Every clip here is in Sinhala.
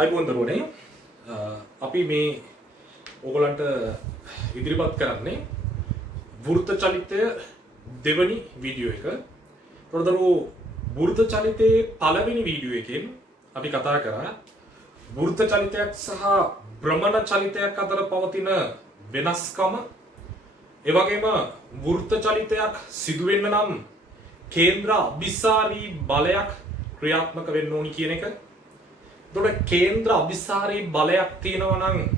අයිබෝන් දරුවනේ අපි මේ ඕගලන්ට ඉදිරිපත් කරන්නේ වෘත්ත චලිතය දෙවනි වීඩියෝ එක. ඒතකොට දරුවෝ වෘත්ත චලිතයේ පළවෙනි වීඩියෝ එකෙන් අපි කතා කරා වෘත්ත චලිතයක් සහ භ්‍රමණ චලිතයක් අතර පවතින වෙනස්කම. ඒ වගේම වෘත්ත චලිතයක් සිදු වෙන්න නම් කේන්ද්‍ර අභිසාරී බලයක් ක්‍රියාත්මක වෙන්න ඕනි කියන එක. එතකොට කේන්ද්‍ර අභිසාරී බලයක් තියෙනවා නම්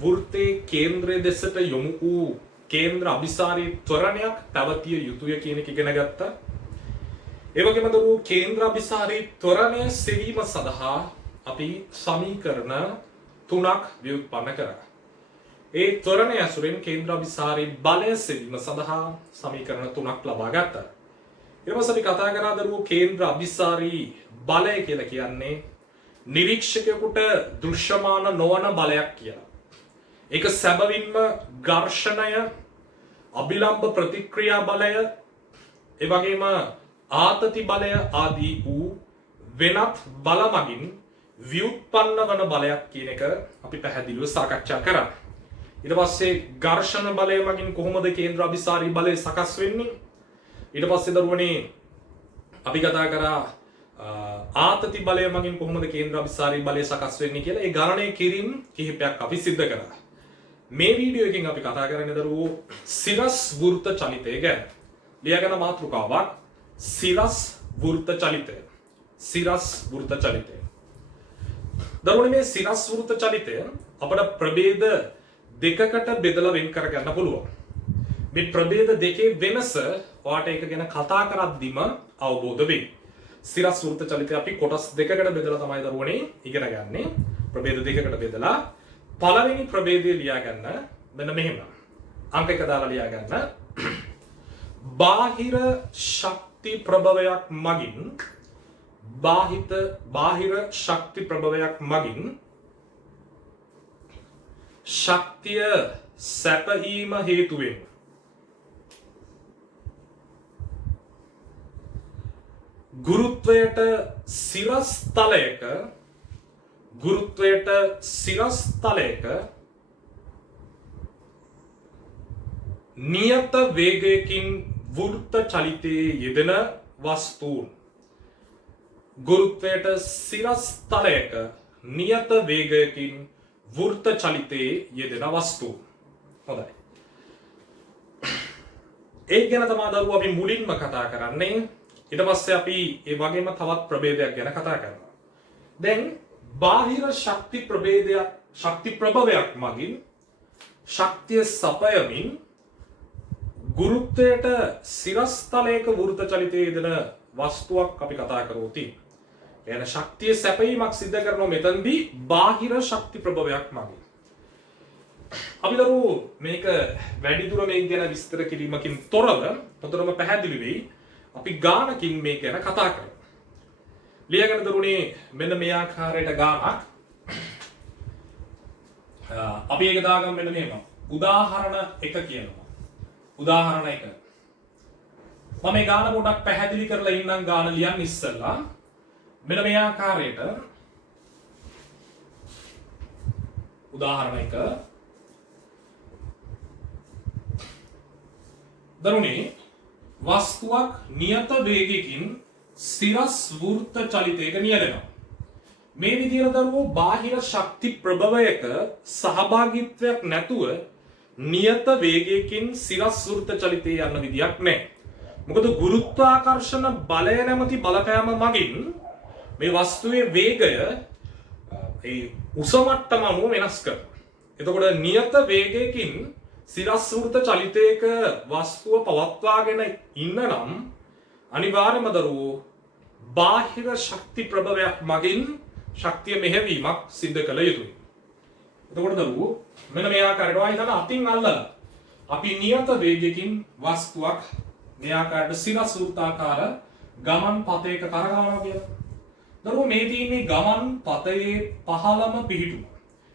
වෘත්තයේ කේන්ද්‍රයේ දෙසට යොමු වූ කේන්ද්‍ර අභිසාරී ත්වරණයක් පැවතිය යුතුය කියන එක ඉගෙන ගත්තා. ඒ වගේම දරුවෝ කේන්ද්‍ර අභිසාරී ත්වරණය සෙවීම සඳහා අපි සමීකරණ තුනක් ව්‍යුත්පන්න කරා. ඒ ත්වරණය ඇසුරෙන් කේන්ද්‍ර අභිසාරී බලය සෙවීම සඳහා සමීකරණ තුනක් ලබා ගත්තා. ඊට පස්සේ අපි කතා කරා දරුවෝ කේන්ද්‍ර අභිසාරී බලය කියලා කියන්නේ නිරීක්ෂකයෙකුට දෘශ්‍යමාන නොවන බලයක් කියලා. ඒක සැබවින්ම ඝර්ෂණය, අභිලම්බ ප්‍රතික්‍රියා බලය, ඒ වගේම ආතති බලය ආදී වූ වෙනත් බල මගින් ව්‍යුත්පන්න වන බලයක් කියන එක අපි පැහැදිලිව සාකච්ඡා කරා. ඊට පස්සේ ඝර්ෂණ බලය මගින් කොහොමද කේන්ද්‍ර අභිසාරී බලය සකස් වෙන්නේ? ඊට පස්සේ දරුවනේ අපි කතා කරා ආතති බලය මගින් කොහොමද කේන්ද්‍ර අභිසාරී බලය සකස් වෙන්නේ කියලා. ඒ ගණනය කිරීම කිහිපයක් අපි සිද්ධ කරා. මේ වීඩියෝ එකෙන් අපි කතා කරන්නේ දරුවෝ සිරස් වෘත්ත චලිතය ගැන. ලියාගන්න මාතෘකාවක් සිරස් වෘත්ත චලිතය. සිරස් වෘත්ත චලිතය. දරුවනේ මේ සිරස් වෘත්ත චලිතය අපට ප්‍රභේද දෙකකට බෙදලා වෙන් කරගන්න පුළුවන්. මේ ප්‍රභේද දෙකේ වෙනස ඔයාට ඒක ගැන කතා කරද්දිම අවබෝධ වෙයි. සිරස් වෘත්ත චලිතය අපි කොටස් දෙකකට බෙදලා තමයි දරුවනේ ඉගෙන ගන්නේ. ප්‍රභේද දෙකකට බෙදලා පළවෙනි ප්‍රභේදය ලියා ගන්න මෙන්න මෙහෙම. අංක 1 දාලා ලියා ගන්න. බාහිර ශක්ති ප්‍රභවයක් මගින් බාහිර ශක්ති ප්‍රභවයක් මගින් ශක්තිය සැපහීම හේතුවෙන් ගුරුත්වයට සිරස් තලයක නියත වේගයකින් වෘත්ත චලිතයේ යෙදෙන වස්තුන්. ගුරුත්වයට සිරස් තලයක නියත වේගයකින් වෘත්ත චලිතයේ යෙදෙන වස්තුන්. හොඳයි. ඒ ගැන තමයි දරුවෝ අපි මුලින්ම කතා කරන්නේ. ඊට පස්සේ අපි ඒ වගේම තවත් ප්‍රභේදයක් ගැන කතා කරනවා. දැන් බාහිර ශක්ති ප්‍රභවයක් මගින් ශක්තිය සපයමින් ගුරුත්වයට සිරස් තලයක වෘත්ත චලිතයේ යෙදෙන වස්තුවක් අපි කතා කරමු. එන ශක්තිය සැපයීමක් සිද්ධ කරනවා මෙතනදී බාහිර ශක්ති ප්‍රභවයක් මගින්. අපි දරුවෝ මේක වැඩිදුර මේක ගැන විස්තර කිරීමකින් තොරව පොතරම පැහැදිලි වෙයි. අපි ගානකින් මේක ගැන කතා කරමු. ලියාගෙන දරුවනේ මෙන්න මේ ආකාරයට ගානක්. අපි ඒක දාගමු මෙන්න මෙහෙම. උදාහරණ 1 කියනවා. උදාහරණ 1. මම මේ ගාන පොඩක් පැහැදිලි කරලා ඉන්නම් ගාන ලියන්න ඉස්සෙල්ලා. මෙන්න මේ ආකාරයට උදාහරණ 1. දරුවනේ වස්තුවක් නියත වේගයකින් සිරස් වෘත්ත චලිතයක නියැලෙනවා. මේ විදිහට දරුවෝ බාහිර ශක්ති ප්‍රභවයක සහභාගීත්වයක් නැතුව නියත වේගයකින් සිරස් වෘත්ත චලිතයේ යන්න විදියක් නැහැ. මොකද ගුරුත්වාකර්ෂණ බලය නැමැති බලපෑම මගින් මේ වස්තුවේ වේගය ඒ උස මට්ටම අනුව වෙනස් කරනවා. එතකොට නියත වේගයකින් සිරස් වෘත්ත චලිතයක වස්තුව පවත්වාගෙන ඉන්න නම් අනිවාර්යයෙන්ම දරුවෝ බාහිර ශක්ති ප්‍රභවයක් මගින් ශක්තිය මෙහෙවීමක් සිද්ධ කළ යුතුයි. එතකොට දරුවෝ මෙන්න මේ ආකාරයට වයි තමයි අතින් අල්ලලා අපි නියත වේගයකින් වස්තුවක් මේ ආකාරයට සිරස් වෘත්තාකාර ගමන් පතයක කරගවනවා කියලා. දරුවෝ මේ තියෙන්නේ ගමන් පතයේ පහළම පිහිටුම.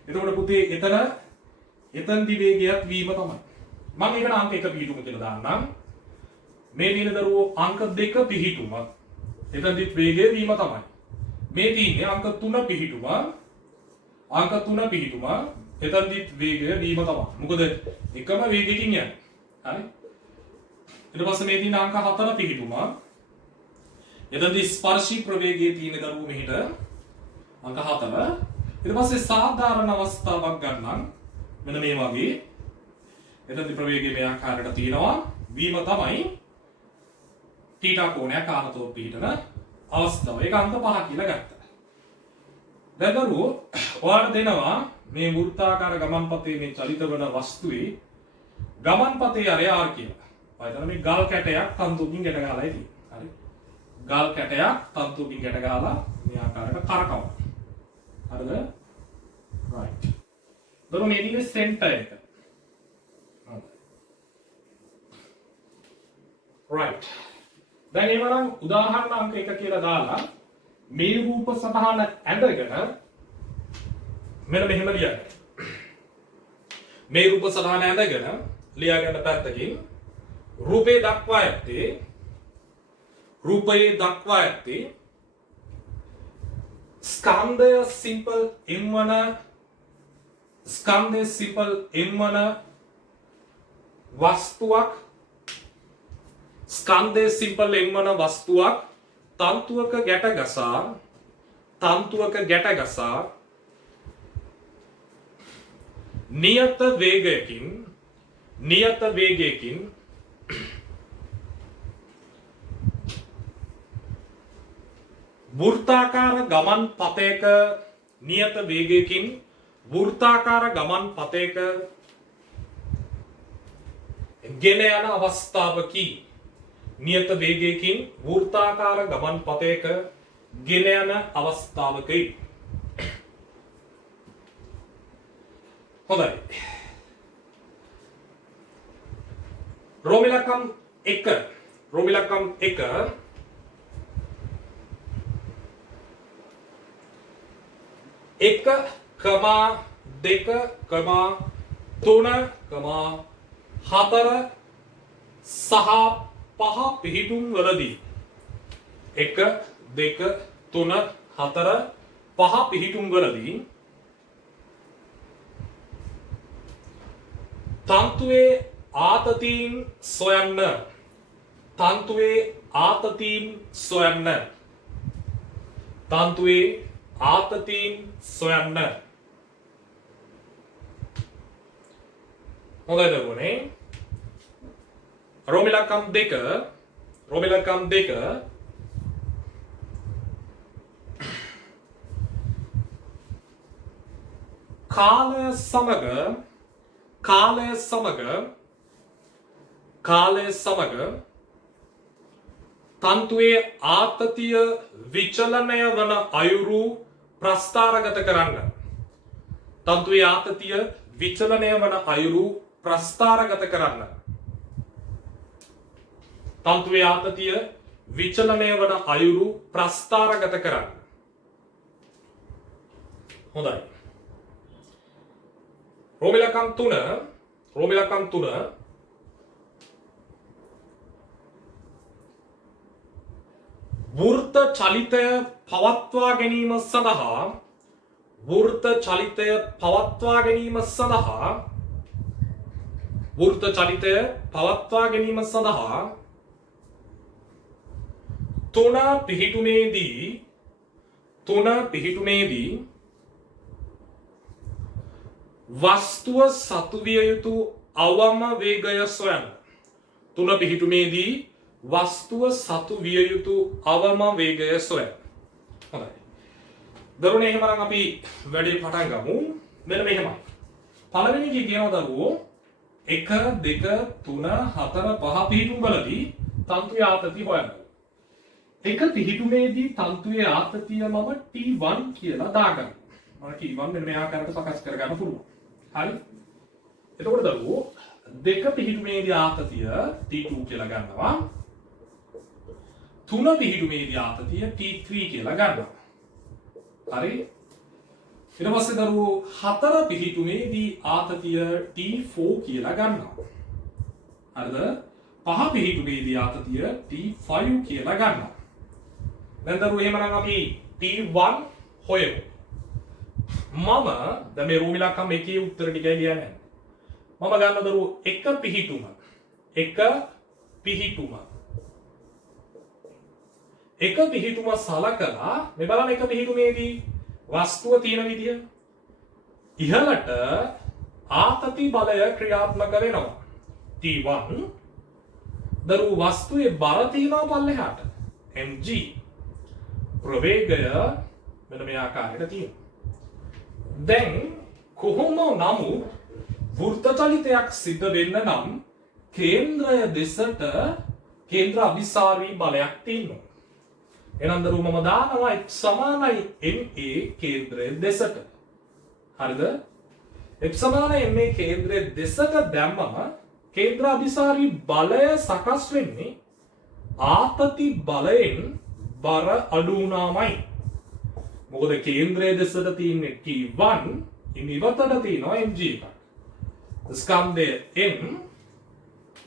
එතකොට පුතේ එතනදි වේගයක් වීම තමයි. මම ඒකට අංක 1 පිහිටුම කියලා දාන්නම්. මේ දින දරුවෝ අංක 2 පිහිටුම. එතනදිත් වේගය වීම තමයි. මේ තියෙන්නේ අංක 3 පිහිටුම. අංක 3 පිහිටුමා එතනදිත් වේගය දීම තමයි. මොකද එකම වේගයකින් යන්නේ. හරි. ඊට පස්සේ මේ තියෙන අංක 4 පිහිටුමා එතනදී ස්පර්ශී ප්‍රවේගයේ තියෙන දරුවෝ මෙහෙට අංක 4. ඊට පස්සේ සාධාරණ අවස්ථාවක් ගන්නම් මෙන්න මේ වගේ. එතනදී ප්‍රවේගය මේ ආකාරයට තියෙනවා. වීම තමයි තීටා කෝණයක් ආනතෝ පිහිටන අවස්ථාව. ඒක අංක 5 කියලා ගත්තා. දැන් දරුවෝ ඔයාලට දෙනවා මේ වෘත්තාකාර ගමන්පතේ මේ චලිත වන වස්තුවේ ගමන්පතේ අරයාර කියලා. ඔයතන මේ ගල් කැටයක් තන්තුකින් ගැට ගහලා ඉතියි. හරි. ගල් කැටයක් තන්තුකින් ගැට ගහලා මේ ආකාරයට කරකවනවා. හරිද? right. දරුවෝ මේ දිගේ සෙන්ටර් එක. right. දැන් ඒවනම් උදාහරණ අංක 1 කියලා දාලා මේ රූප සටහන ඇඳගෙන මෙන්න මෙහෙම ලියන්න. මේ රූප සටහන ඇඳගෙන ලියා ගන්න පැත්තකින් රූපේ දක්වා ඇත්තේ ස්කන්ධය සිම්පල් M1 වස්තුවක් ස්කන්ධයේ සිම්පල් M1 වස්තුවක් තන්තුවක ගැට ගසා නියත වේගයකින් වෘත්තාකාර ගමන් පතයක ගෙන යන අවස්ථාවකි. නියත වේගයකින් වෘත්තාකාර ගමන් පතයක ගෙන යන අවස්ථාවකයි. හොඳයි. රෝමිලකම් 1 1,2,3,4 සහ 5 පිහිටුම් වලදී 1 2 3 4 5 පිහිටුම් වලදී තන්තුවේ ආතතීන් සොයන්න. හොඳයි දරුවනේ. රෝමිලකම් 2 කාලය සමග තන්තුවේ ආතතිය විචලනය වන අයුරු ප්‍රස්ථාරගත කරන්න. හොඳයි. රෝමිලකම් 3 වෘත්ත චලිතය පවත්වා ගැනීම සඳහා තුන පිහිටුමේදී වස්තුව සතු විය යුතු අවම වේගය සොයන්න. හොඳයි. දරුවනේ එහෙනම් අපි වැඩේ පටන් ගමු. මෙන්න මෙහෙමයි. පළවෙනි කී කියනවා දරුවෝ 1 2 3 4 5 පිහිටුම් වලදී තන්තුවේ ආතතිය හොයන්න. එක පිහිටුමේදී තන්තුවේ ආතතිය මම T1 කියලා දාගන්නවා. මම T1 මෙන්න මේ ආකාරයට සකස් කරගන්න පුළුවන්. හරි. එතකොට දරුවෝ දෙක පිහිටුමේදී ආතතිය T2 කියලා ගන්නවා. 3 පිහිටුමේදී ආතතිය T3 කියලා ගන්නවා. හරි. ඊට පස්සේ දරුවෝ 4 පිහිටුමේදී ආතතිය T4 කියලා ගන්නවා. හරිද? 5 පිහිටුමේදී ආතතිය T5 කියලා ගන්නවා. දැන් දරුවෝ එහෙමනම් අපි T1 හොයමු. මම දැන් මේ රූමිලාකම් එකේ උත්තර ටිකයි ලියන්නේ. මම ගන්න දරුවෝ එක පිහිටුම. එක පිහිටුම. එක පිහිටුම සලකලා මේ බලන්න එක පිහිටුමේදී වස්තුව තියෙන විදිය. ඉහළට ආතති බලය ක්‍රියාත්මක වෙනවා. T1 දරුවෝ වස්තුවේ බර තියෙනවා පල්ලෙහාට. mg ප්‍රවේගය මෙන්න මේ ආකාරයට තියෙනවා. දැන් කොහොම නමුත් වෘත්ත චලිතයක් සිද්ධ වෙන්න නම් කේන්ද්‍රය දෙසට කේන්ද්‍ර අභිසාරී බලයක් තියෙනවා. එහෙනම් දරුවෝ මම දානවා F සමානයි MA කේන්ද්‍රය දෙසට. හරිද? F සමානයි MA කේන්ද්‍රය දෙසට දැම්මම කේන්ද්‍ර අභිසාරී බලය සකස් වෙන්නේ ආතති බලයෙන් බර අඩු වුණාමයි. මොකද කේන්ද්‍රයේ දෙසට තියෙන්නේ T1 ඉනිවතට තියෙනවා mg එකක්. ස්කන්ධය m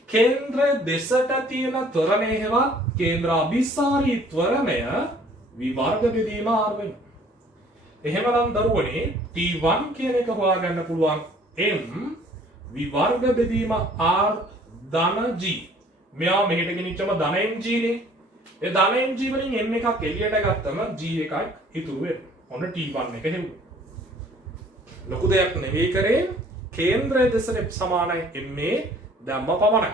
කේන්ද්‍රයේ දෙසට තියෙන ත්වරණය හෙවත් කේන්ද්‍ර අභිසාරී ත්වරණය විවර්ග බෙදීම r වෙනවා. එහෙමනම් දරුවනේ T1 කියන එක හොයාගන්න පුළුවන් m විවර්ග බෙදීම r ධන g. මෙයා මෙහෙට ගෙනිච්චම ධන mg නේ. ඒ ධන mg වලින් m එකක් එළියට ගත්තම g එකක් ඉතුරු වෙනවා. ඔන්න T1 එක හෙව්වා. ලොකු දෙයක් නෙවෙයි කරේ. කේන්ද්‍රයේ දෙසට F සමානයි MA දැම්ම පමණයි.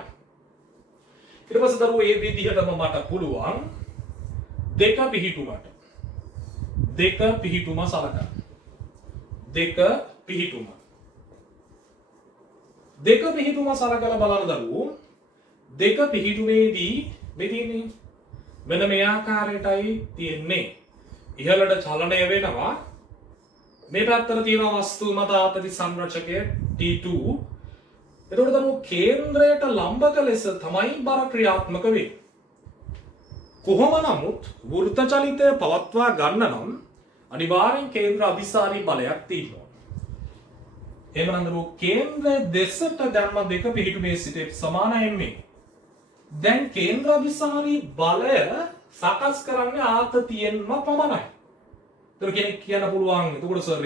ඊට පස්සේ දරුවෝ මේ විදිහටම මට පුළුවන් දෙක පිහිටුමට. දෙක පිහිටුම සලකන්න. දෙක පිහිටුම. දෙක පිහිටුම සලකලා බලන දරුවෝ දෙක පිහිටුමේදී මේ තියෙන්නේ මෙන්න මේ ආකාරයටයි තියෙන්නේ. ඉහළට චලනය වෙනවා. මේ පැත්තට තියෙන වස්තුව මත ආතති සංරචකය T2. එතකොට දරුවෝ කේන්ද්‍රයට ලම්බක ලෙස තමයි බර ක්‍රියාත්මක වෙන්නේ. කොහොම නමුත් වෘත්ත චලිතය පවත්වා ගන්න නම් අනිවාර්යෙන් කේන්ද්‍ර අභිසාරී බලයක් තියෙනවා. එහෙනම් දරුවෝ කේන්ද්‍රයේ දෙසට ධර්ම දෙක පිහිටුමේ සිට සමානයි MA. දැන් කේන්ද්‍ර අභිසාරී බලය සකස් කරන්නේ ආතතියෙන්ම පමණයි. ඒතර කෙනෙක් කියන්න පුළුවන් එතකොට සර්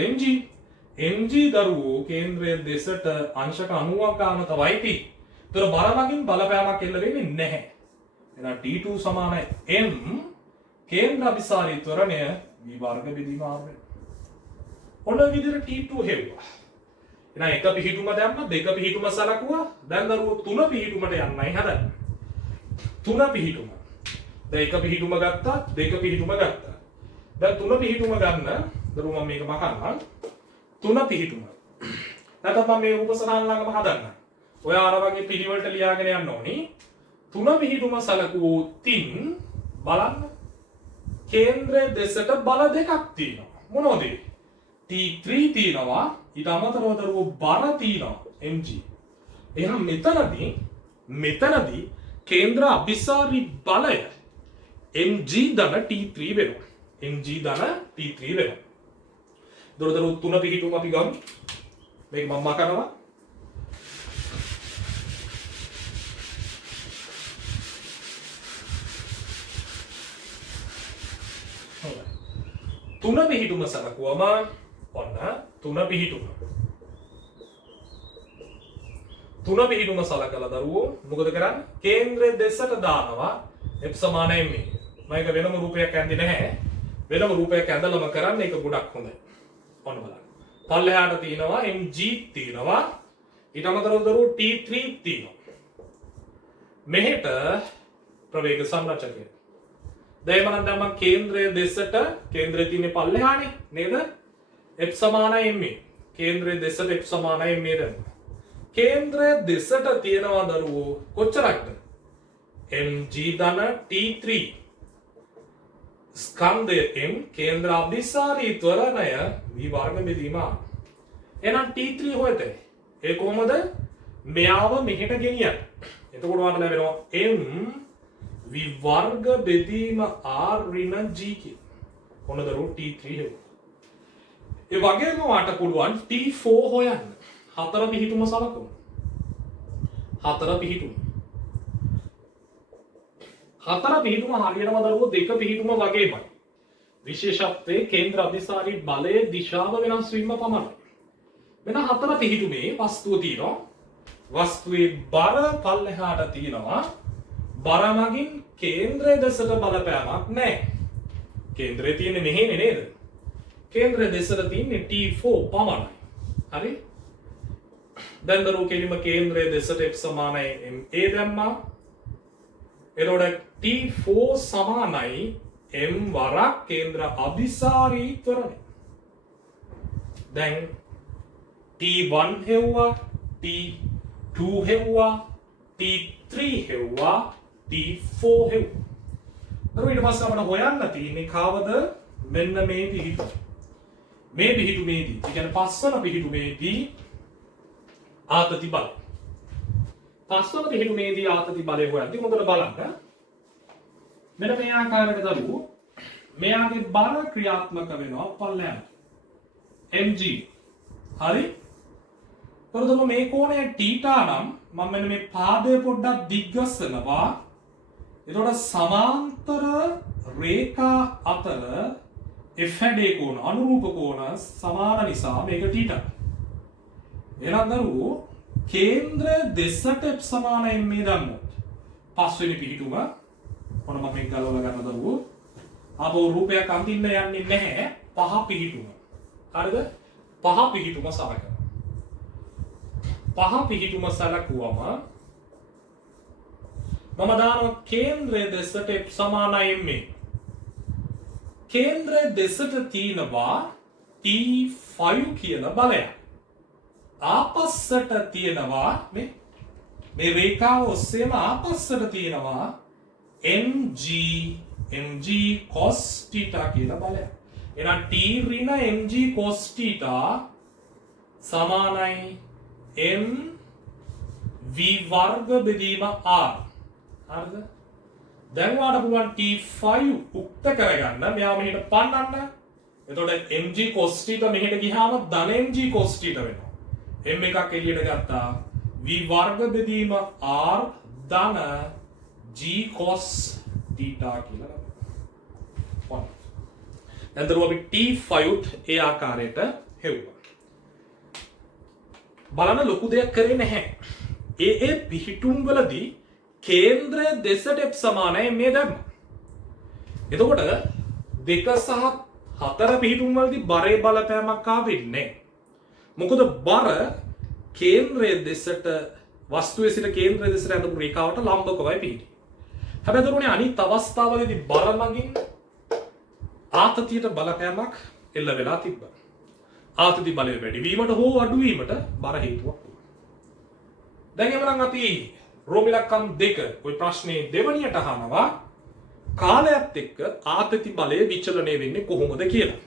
mg දරුවෝ කේන්ද්‍රයේ දෙසට අංශක 90ක් ගන්න තමයි තියෙන්නේ. ඒතර බලමකින් බලපෑමක් එල්ල වෙන්නේ නැහැ. එහෙනම් T2 සමානයි m කේන්ද්‍ර අභිසාරී ත්වරණය විවර්ග බෙදීම r වෙනවා. ඔන්න විදිහට T2 හෙව්වා. එහෙනම් එක පිහිටුම දැම්ම දෙක පිහිටුම සලකුවා. දැන් දරුවෝ තුන පිහිටුමට යන්නයි හදන්නේ. තුන පිහිටුම. දැන් එක පිහිටුම ගත්තා දෙක පිහිටුම ගත්තා. දැන් තුන පිහිටුම ගන්න දරුවෝ මම මේක මකන්නම්. තුන පිහිටුම. නැත්නම් මම මේ උපසරහන් ළඟම හදන්න. ඔය අර වගේ පිළිවෙලට ලියාගෙන යන්න ඕනි. තුන පිහිටුම සලකුවෝ තින් බලන්න. කේන්ද්‍රයේ දෙසට බල දෙකක් තියෙනවා. මොනවද? T3 තියෙනවා. ඊට අමතරව දරුවෝ බර තියෙනවා mg. එහෙනම් මෙතනදී කේන්ද්‍ර අභිසාරී බලය mg ධන T3 වෙනවා. mg ධන T3 වෙනවා. දරුවෝ තුන පිහිටුම අපි ගමු. මේක මම මකනවා. තුන පිහිටුම සලකුවම ඔන්න තුන පිහිටුම. තුන පිහිටුම සලකලා දරුවෝ මොකද කරන්නේ? කේන්ද්‍රයේ දෙසට දානවා F සමානයි MA. මම ඒක වෙනම රූපයක් ඇඳේ නැහැ. වෙනම රූපයක් ඇඳලම කරන්න ඒක ගොඩක් හොඳයි. ඔන්න බලන්න. පල්ලෙහාට තියෙනවා mg තියෙනවා. ඊට අමතරව දරුවෝ T3 තියෙනවා. මෙහෙට ප්‍රවේග සංරචකය. දැන් මම කේන්ද්‍රයේ දෙසට කේන්ද්‍රයේ තියෙන පල්ලෙහානේ නේද? F සමානයි MA. කේන්ද්‍රයේ දෙසට F සමානයි MA දැන්. කේන්ද්‍රයේ දෙසට තියෙනවා දරුවෝ කොච්චරක්ද? mg ධන T3. ස්කන්ධය m කේන්ද්‍ර අභිසාරී ත්වරණය විවර්ග බෙදීම. එහෙනම් T3 හොයත. ඒ කොහොමද? මෙයාව මෙහෙට ගෙනියන්න. එතකොට ඔයාලට ලැබෙනවා m විවර්ග බෙදීම r ඍණ g කියන. ඔන්න දරුවෝ T3 හෙව්වා. ඒ වගේම වාට පුළුවන් T4 හොයන්න. හතර පිහිටුම සලකමු. හතර පිහිටුම. හතර පිහිටුම හරියටම දරුවෝ දෙක පිහිටුම වගේමයි. විශේෂත්වයේ කේන්ද්‍ර අධිසාරී බලයේ දිශාව වෙනස් වීම පමණයි. වෙන හතර පිහිටුමේ වස්තුව තියෙනවා. වස්තුවේ බර පල්ලෙහාට තියෙනවා. බර මගින් කේන්ද්‍රය දෙසට බලපෑමක් නැහැ. කේන්ද්‍රය තියෙන්නේ මෙහෙනේ නේද? කේන්ද්‍රය දෙසට තියෙන්නේ T4 පමණයි. හරි? දැන් දරුවෝ කෙලිම කේන්ද්‍රය දෙසට x සමානයි ma දැම්මා. එතකොට T4 සමානයි m වරක් කේන්ද්‍ර අභිසාරී ත්වරණය. දැන් T1 හෙව්වා, T2 හෙව්වා, T3 හෙව්වා, T4 හෙව්වා. දරුවෝ ඊට පස්සේ අපිට හොයන්න තියෙන්නේ කාවද? මෙන්න මේ පිහිටුම. මේ පිහිටුමේදී, ඒ කියන්නේ පස්වන පිහිටුමේදී ආතති බලය. පස්වන පිහිටුමේදී ආතති බලය හොයද්දී මොකද බලන්න? මෙන්න මේ ආකාරයට දරුවෝ මෙයාගේ බර ක්‍රියාත්මක වෙනවා පල්ලෙහාට. mg. හරි? තොරතුරු මේ කෝණය θ නම් මම මෙන්න මේ පාදය පොඩ්ඩක් දිග්ගස්සනවා. එතකොට සමාන්තර රේඛා අතර f හැඩේ කෝණ අනුරූප කෝණ සමාන නිසා මේක θ. එහෙනම් දරුවෝ කේන්ද්‍ර දෙසට f සමානයි මේ දැම්මොත් පස්වෙනි පිහිටුම මොන මම මේක ගලවලා ගන්න දරුවෝ ආපහු රූපයක් අඳින්න යන්නේ නැහැ පහ පිහිටුම. හරිද? පහ පිහිටුම සලකනවා. පහ පිහිටුම සලකුවම මම දානවා කේන්ද්‍රය දෙසට f සමානයි මේ. කේන්ද්‍රය දෙසට තියෙනවා T5 කියන බලයක්. ආපස්සට තියෙනවා මේ රේඛාව ඔස්සේම ආපස්සට තියෙනවා mg cos θ කියලා බලයක්. එහෙනම් T ඍණ mg cos θ සමානයි m v වර්ග බෙදීම r. හරිද? දැන් වාට පුළුවන් T5 උක්ත කරගන්න. මෙයා මෙහෙට පන්නන්න. එතකොට mg cos θ මෙහෙට ගියාම ධන mg cos θ වෙනවා. m එකක් එළියට ගත්තා. v වර්ග බෙදීම r ධන g cos θ කියලා ගන්නවා. දැන් දරුවෝ අපි T5 ඒ ආකාරයට හෙව්වා. බලන්න ලොකු දෙයක් කරේ නැහැ. ඒ පිහිටුම් වලදී කේන්ද්‍රය දෙසට f සමානයි මේ දැම්ම. එතකොට 2 සහ 4 පිහිටුම් වලදී බරේ බලපෑමක් ආවෙන්නේ නැහැ. මොකද බර කේන්ද්‍රය දෙසට වස්තුවේ සිට කේන්ද්‍රය දෙසට යන රේඛාවට ලම්බකවයි පිහිටි. හැබැයි දරුවනේ අනිත් අවස්ථාවලදී බර මගින් ආතතියට බලපෑමක් එල්ල වෙලා තිබ්බා. ආතති බලය වැඩි වීමට හෝ අඩු වීමට බර හේතුවක් වුණා. දැන් එමනම් අපි රෝමිලක්කම් 2 ওই ප්‍රශ්නේ දෙවණියට අහනවා කාලයත් එක්ක ආතති බලය විචලනය වෙන්නේ කොහොමද කියලා.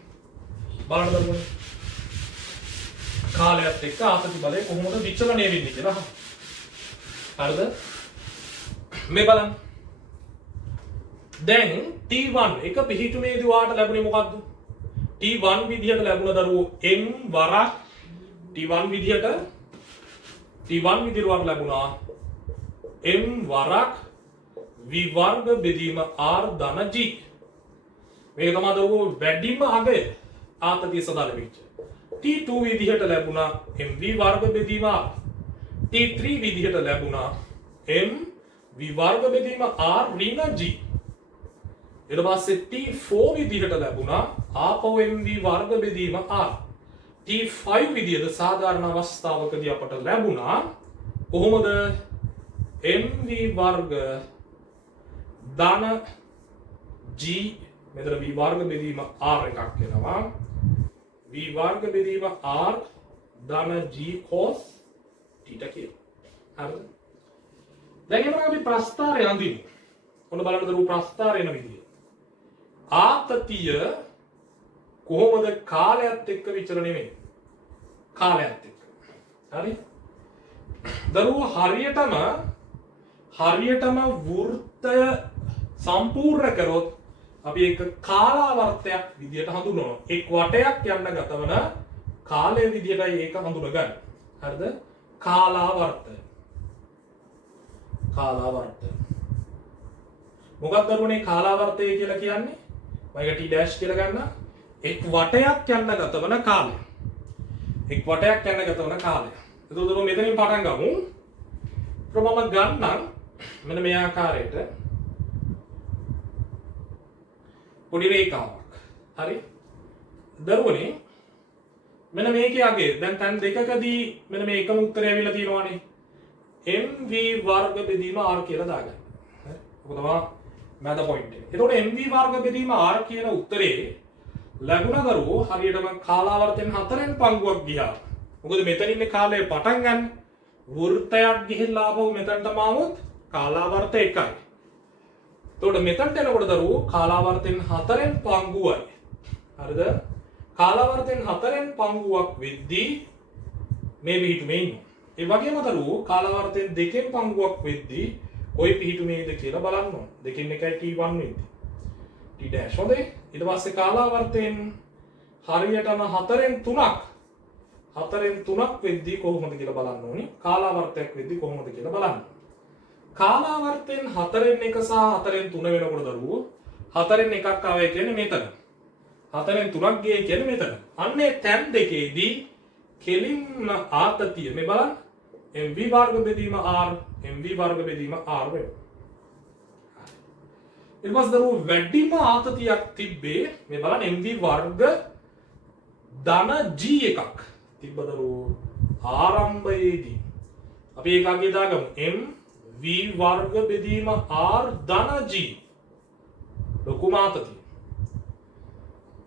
බලන්න දරුවනේ. කාලයත් එක්ක ආතති බලය කොහොමද විචලනය වෙන්නේ කියලා අහනවා. හරිද? මේ බලන්න. දැන් T1 එක පිහිටුමේදී වාට ලැබුණේ මොකද්ද? T1 විදිහට ලැබුණ දරුවෝ m වරක් T1 විදිහට වාට ලැබුණා m වරක් v වර්ග බෙදීම r ධන g. මේක තමයි දරුවෝ වැඩිම අගය ආතතිය සදාල වෙච්ච. T2 විදිහට ලැබුණා mv වර්ග බෙදීම r. T3 විදිහට ලැබුණා m v වර්ග බෙදීම r ඍණ g. ඊට පස්සේ T4 විදිහට ලැබුණා ආපහු mv වර්ග බෙදීම r. T5 විදිහට සාධාරණ අවස්ථාවකදී අපට ලැබුණා කොහොමද mv වර්ග ධන g මෙතන v වර්ග බෙදීම r එකක් වෙනවා. v වර්ග බෙදීම r ධන g cos θ කියලා. හරිද? දැන් එනවා අපි ප්‍රස්ථාරය අඳිමු. ඔන්න බලන්න දරුවෝ ප්‍රස්ථාරය එන විදිය. ආතතිය කොහොමද කාලයත් එක්ක විචලනය වෙන්නේ? කාලයත් එක්ක. හරි? දරුවෝ හරියටම වෘත්තය සම්පූර්ණ කරොත් අපි ඒක කාලාවර්තයක් විදියට හඳුන්වනවා. එක් වටයක් යන්න ගතවන කාලය විදියටයි ඒක හඳුනගන්නේ. හරිද? කාලාවර්තය. මොකක්ද දරුවනේ කාලාවර්තය කියලා කියන්නේ? මම t dash කියලා ගන්න එක් වටයක් යන්න ගතවන කාලය. එක් වටයක් යන්න ගතවන කාලය. එතකොට මෙතනින් පටන් ගමු. මම ගන්නම් මෙන්න මේ ආකාරයට පොඩි රේඛාවක්. හරි. දරුවනේ මෙන්න මේකේ අගේ දැන් තැන් දෙකකදී මෙන්න මේ එකම උත්තරය ඇවිල්ලා තියෙනවානේ. mv වර්ග බෙදීම r කියලා දාගන්න. හරි. ඔක තමයි මැද පොයින්ට් එක. එතකොට mv වර්ග බෙදීම r කියන උත්තරේ ලැබුණ දරුවෝ හරියටම කාලාවර්තයෙන් 4න් පංගුවක් ගියා. මොකද මෙතන ඉන්නේ කාලය පටන් ගන්න. වෘත්තයක් ගිහිල්ලා ආපහු මෙතනටම ආවොත් කාලාවර්ත 1යි. එතකොට මෙතනට එනකොට දරුවෝ කාලාවර්තයෙන් 4න් පංගුවයි. හරිද? කාලාවර්තයෙන් 4න් පංගුවක් වෙද්දී මේ පිහිටුමේ ඉන්නවා. ඒ වගේම දරුවෝ කාලාවර්තයෙන් 2න් පංගුවක් වෙද්දී කොයි පිහිටුමේද කියලා බලන්න ඕන. දෙකෙන් එකයි t1 වෙද්දී. t dash හොඳයි. ඊට පස්සේ කාලාවර්තයෙන් හරියටම 4න් 3ක් වෙද්දී කොහොමද කියලා බලන්න ඕනේ. කාලාවර්තයක් වෙද්දී කොහොමද කියලා බලන්න. කාලාවර්තයෙන් 4න් 1 සහ 4න් 3 වෙනකොට දරුවෝ 4න් එකක් ආවයි කියන්නේ මෙතන. 4න් 3ක් ගියේ කියන්නේ මෙතන. අන්නේ තැන් දෙකේදී කෙලින්ම ආතතිය මේ බලන්න mv වර්ග බෙදීම r mv වර්ග බෙදීම r වෙනවා. ඊට පස්සේ දරුවෝ වැඩිම ආතතියක් තිබ්බේ මේ බලන්න mv වර්ග ධන g එකක් තිබ්බ දරුවෝ ආරම්භයේදී. අපි ඒක අගේ දාගමු mv වර්ග බෙදීම r ධන g ලොකුම ආතතිය.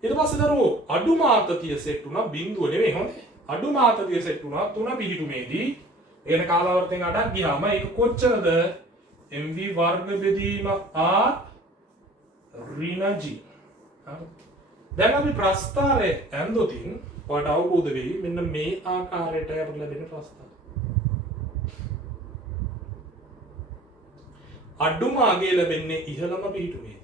ඊට පස්සේ දරුවෝ අඩුම ආතතිය සෙට් වුණා බිඳුව නෙමෙයි හොඳේ. අඩුම ආතතිය සෙට් වුණා 3 පිහිටුමේදී. ඒ කියන්නේ කාලාවර්තයෙන් අඩක් ගියාම ඒක කොච්චරද? mv වර්ග බෙදීම r ඍණ g. හරි. දැන් අපි ප්‍රස්ථාරයේ ඇන්දොතින් ඔයාලට අවබෝධ වෙයි මෙන්න මේ ආකාරයට අපිට ලැබෙන ප්‍රස්ථාර. අඩුම අගය ලැබෙන්නේ ඉහළම පිහිටුමේ.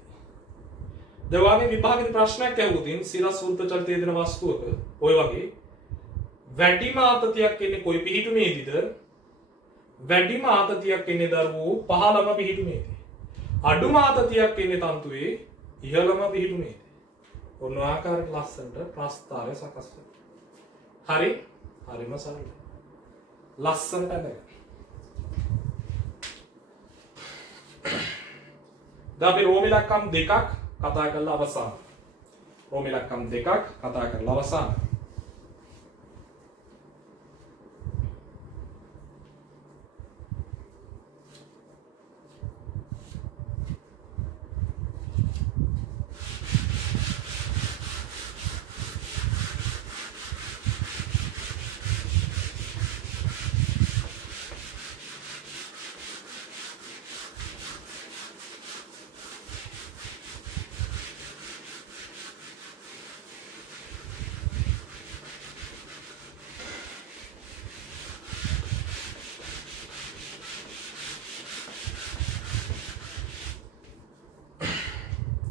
දැන් වාගේ විභාගෙදී ප්‍රශ්නයක් ඇහුවොත් සිරස් වෘත්ත චලිතයේ දෙන වස්තුවක ඔය වගේ වැඩිම ආතතියක් එන්නේ කොයි පිහිටුමේදීද? වැඩිම ආතතියක් එන්නේ දරුවෝ පහළම පිහිටුමේදී. අඩුම ආතතියක් එන්නේ තන්තුවේ ඉහළම පිහිටුමේදී. ඔන්න ආකාරයට ලස්සනට ප්‍රස්ථාරය සකස් වෙනවා. හරි? හරිම සරලයි. ලස්සනට නේද? දැන් අපි රෝම ඉලක්කම් දෙකක් කතා කරලා අවසන්. රෝම ඉලක්කම් දෙකක් කතා කරලා අවසන්.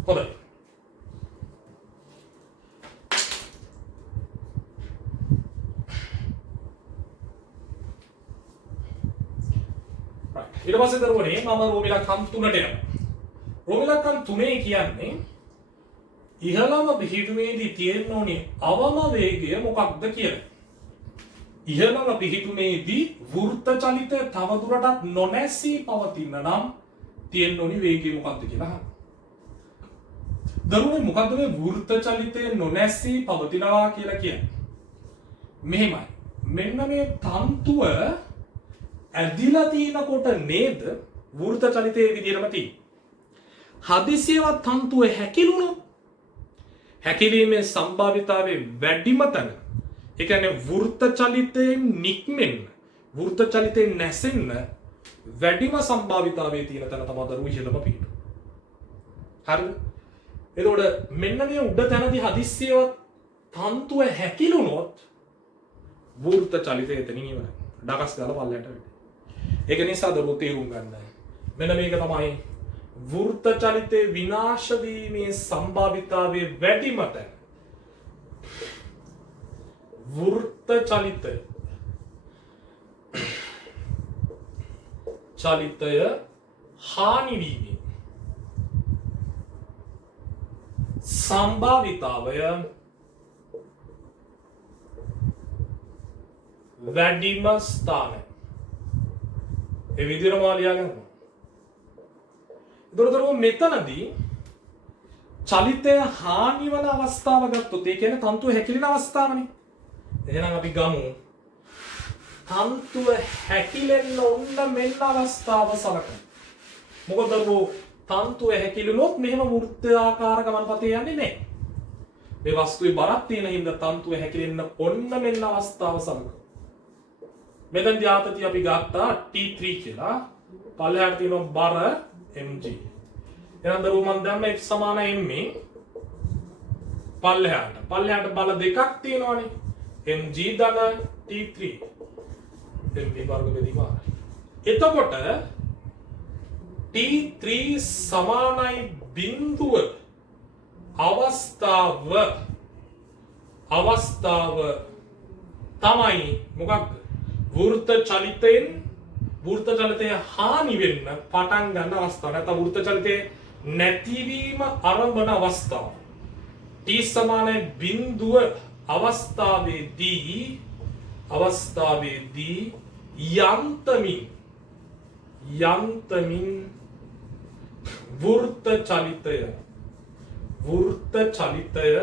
හොඳයි. ඊට පස්සේ දරුවනේ මම රෝම ඉලක්කම් 3ට යනවා. රෝම ඉලක්කම් 3 කියන්නේ ඉහළම පිහිටුමේදී තියෙන්න ඕනේ අවම වේගය මොකක්ද කියලා. ඉහළම පිහිටුමේදී වෘත්ත චලිතය තවදුරටත් නොනැසී පවතින නම් තියෙන්න ඕනේ වේගය මොකක්ද කියලා අහන්න. දරුවනේ මොකද්ද මේ වෘත්ත චලිතය නොනැසී පවතිනවා කියලා කියන්නේ? මෙහෙමයි. මෙන්න මේ තන්තුව ඇදිලා තිනකොට නේද වෘත්ත චලිතයේ විදිහටම තියෙන්නේ. හදිසියවත් තන්තුව හැකිලුණොත් හැකිලීමේ සම්භාවිතාවය වැඩිම තැන. ඒ කියන්නේ වෘත්ත චලිතයෙන් නික්මෙන්න, වෘත්ත චලිතයෙන් නැසෙන්න වැඩිම සම්භාවිතාවයේ තියෙන තැන තමයි දරුවෝ ඉහළම පිහිටු. හරිද? එතකොට මෙන්න මේ උඩ තැනදී හදිස්සියවත් තන්තුව හැකිලුණොත් වෘත්ත චලිතය එතනින් ඉවරයි. ඩකස් ගාලා පල්ලයට වෙන්නේ. ඒක නිසා දරුවෝ තේරුම් ගන්න. මෙන්න මේක තමයි වෘත්ත චලිතේ විනාශ වීමේ සම්භාවිතාවය වැඩිම තැන. වෘත්ත චලිතය හානි වීමේ සම්භාවිතාවය වැඩිම ස්ථානය. ඒ විදිහටම ලියා ගන්න. දොරදොරෝ මෙතනදී චලිතය හානි වන අවස්ථාව ගත්තොත් ඒ කියන්නේ තන්තුව හැකිලෙන අවස්ථාවනේ. එහෙනම් අපි ගමු තන්තුව හැකිලෙන්න ඔන්න මෙන්න අවස්ථාව සලකමු. මොකද තන්තුව හැකිලුනොත් මෙහෙම වෘත්තාකාර ගමන්පතේ යන්නේ නැහැ. මේ වස්තුවේ බරක් තියෙන හින්දා තන්තුව හැකිලෙන්න ඔන්න මෙන්න අවස්ථාව සලකමු. මෙතෙන්දී ආතතිය අපි ගත්තා T3 කියලා. පල්ලෙහාට තියෙනවා බර mg. එහෙනම් දරුවෝ මම දැම්ම f සමාන m පල්ලෙහාට බල දෙකක් තියෙනවානේ. mg ධන T3 mv වර්ග බෙදීම r. එතකොට T3 සමානයි බිඳුව අවස්ථාව තමයි මොකක්ද? වෘත්ත චලිතය හානි වෙන්න පටන් ගන්න අවස්ථාව. නැත්නම් වෘත්ත චලිතය නැතිවීම ආරම්භන අවස්ථාව. T සමානයි බිඳුව අවස්ථාවේදී යන්තමින් වෘත්ත චලිතය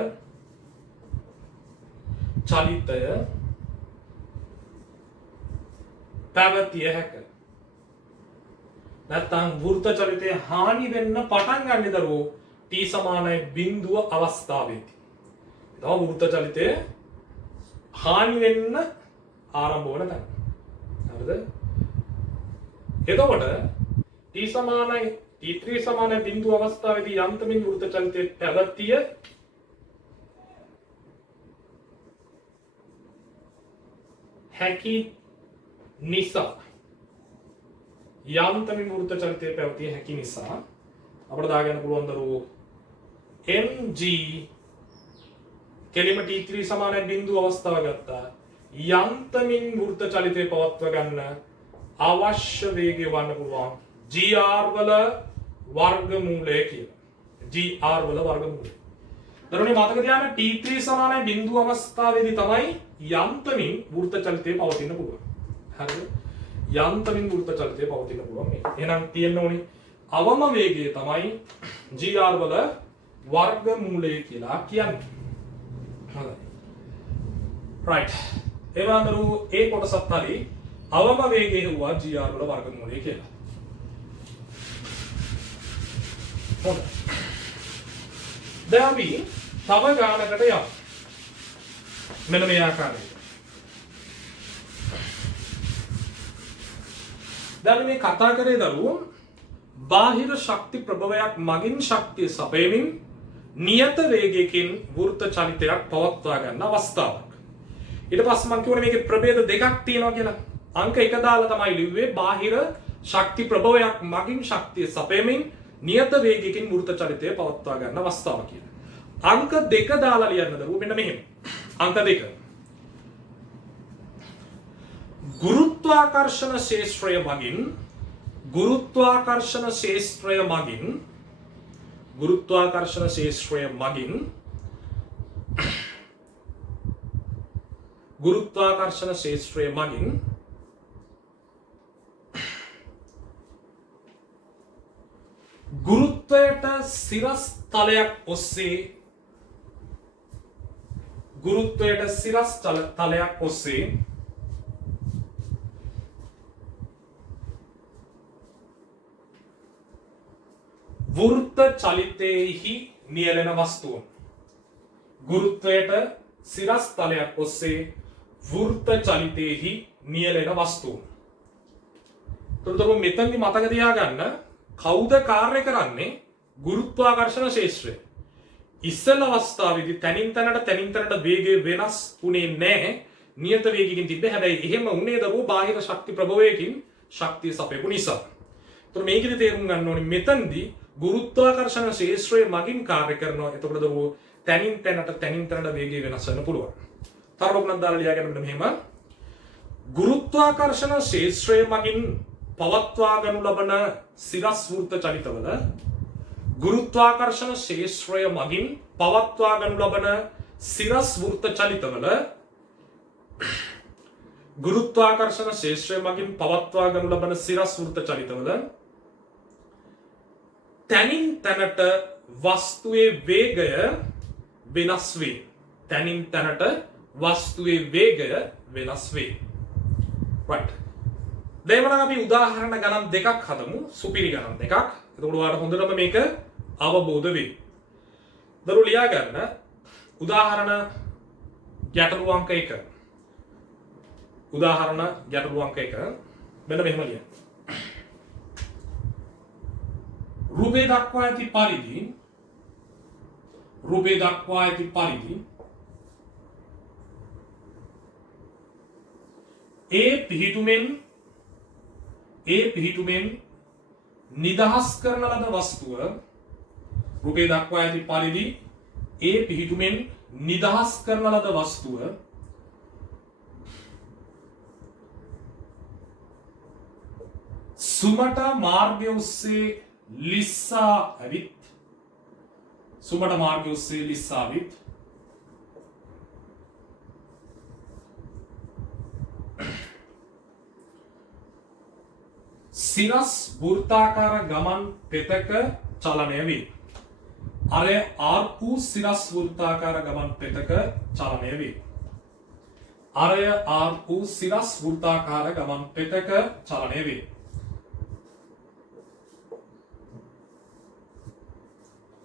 පැවතිය හැක. නැත්නම් වෘත්ත චලිතය හානි වෙන්න පටන් ගන්න දරුවෝ T සමානයි බිඳුව අවස්ථාවේදී. තව වෘත්ත චලිතය හානි වෙන්න ආරම්භ වන තැන. හරිද? එතකොට T3 සමානයි බිඳුව අවස්ථාවේදී යන්තමින් වෘත්ත චලිතය පැවතිය හැකි නිසා යන්තමින් වෘත්ත චලිතය පැවතිය හැකි නිසා අපිට දාගන්න පුළුවන් දරුවෝ mg කෙලිම T3 සමානයි බිඳුව අවස්ථාව ගත්තා. යන්තමින් වෘත්ත චලිතය පවත්ව ගන්න අවශ්‍ය වේගය වන්න පුළුවන් gr වල වර්ගමූලය කියලා. gr වල වර්ගමූලය. දරුවනේ මතක තියාගන්න T3 සමානයි බිඳුව අවස්ථාවේදී තමයි යන්තමින් වෘත්ත චලිතය පවතින්න පුළුවන්. හරිද? යන්තමින් වෘත්ත චලිතය පවතින්න පුළුවන් මේ. එහෙනම් තියෙන්න ඕනේ අවම වේගය තමයි gr වල වර්ගමූලය කියලා කියන්නේ. හරි. right. ඒ වන්දරු ඒ කොටසත් හරි අවම වේගය හුවා gr වල වර්ගමූලය කියලා. හොඳයි. දැන් අපි තව ගානකට යමු. මෙන්න මේ ආකාරයට. දැන් මේ කතා කරේ දරුවෝ බාහිර ශක්ති ප්‍රභවයක් මගින් ශක්තිය සපයමින් නියත වේගයකින් වෘත්ත චලිතයක් පවත්වා ගන්න අවස්ථාවක්. ඊට පස්සේ මම කියවනේ මේකේ ප්‍රභේද දෙකක් තියෙනවා කියලා. අංක 1 දාලා තමයි ලිව්වේ බාහිර ශක්ති ප්‍රභවයක් මගින් ශක්තිය සපයමින් නියත වේගයකින් වෘත්ත චලිතය පවත්වා ගන්න අවස්ථාව කියලා. අංක 2 දාලා ලියන්න දරුවෝ මෙන්න මෙහෙම. අංක 2 ගුරුත්වාකර්ෂණ ශේෂ්ත්‍රය මගින් ගුරුත්වාකර්ෂණ ශේෂ්ත්‍රය මගින් ගුරුත්වයට සිරස් තලයක් ඔස්සේ වෘත්ත චලිතයේහි නියැලෙන වස්තුව. ගුරුත්වයට සිරස් තලයක් ඔස්සේ වෘත්ත චලිතයේහි නියැලෙන වස්තුව. එතකොට මෙතනදි මතක තියාගන්න කවුද කාර්ය කරන්නේ? ගුරුත්වාකර්ෂණ ශේෂ්ත්‍රය. ඉස්සෙල් අවස්ථාවේදී තනින් තැනට වේගය වෙනස් වුණේ නැහැ. නියත වේගයකින් තිබ්බේ. හැබැයි එහෙම වුණේ දරුවෝ බාහිර ශක්ති ප්‍රභවයකින් ශක්තිය සපයපු නිසා. එතකොට මේකෙදි තේරුම් ගන්න ඕනේ මෙතනදී ගුරුත්වාකර්ෂණ ශේෂ්ත්‍රය මගින් කාර්ය කරනවා. එතකොට දරුවෝ තනින් තැනට වේගය වෙනස් වෙන්න පුළුවන්. තරලොකුණක් දාලා ලියාගන්න මෙන්න මෙහෙම. ගුරුත්වාකර්ෂණ ශේෂ්ත්‍රය මගින් පවත්වා ගනු ලබන සිරස් වෘත්ත චලිතවල ගුරුත්වාකර්ෂණ ශේෂ්ත්‍රය මගින් පවත්වා ගනු ලබන සිරස් වෘත්ත චලිතවල ගුරුත්වාකර්ෂණ ශේෂ්ත්‍රය මගින් පවත්වා ගනු ලබන සිරස් වෘත්ත චලිතවල තැනින් තැනට වස්තුවේ වේගය වෙනස් වේ. තැනින් තැනට වස්තුවේ වේගය වෙනස් වේ. right. දැන් මම අපි උදාහරණ ගණන් දෙකක් හදමු. සුපිරි ගණන් දෙකක්. එතකොට ඔයාලට හොඳටම මේක අවබෝධ වෙයි. දරුවෝ ලියා ගන්න උදාහරණ ගැටළු අංක 1. උදාහරණ ගැටළු අංක 1 මෙන්න මෙහෙම ලියන්න. රූපේ දක්වා ඇති පරිදි පිහිටුමෙන් නිදහස් කරන ලද වස්තුව රූපේ දක්වා ඇති පරිදි පිහිටුමෙන් නිදහස් කරන ලද වස්තුව සුමට මාර්ගය ඔස්සේ ලිස්සා ඇවිත් සිරස් වෘත්තාකාර ගමන් පෙතක චලනය වේ. අර ආර් වූ සිරස් වෘත්තාකාර ගමන් පෙතක චලනය වේ. අරය ආර් වූ සිරස් වෘත්තාකාර ගමන් පෙතක චලනය වේ.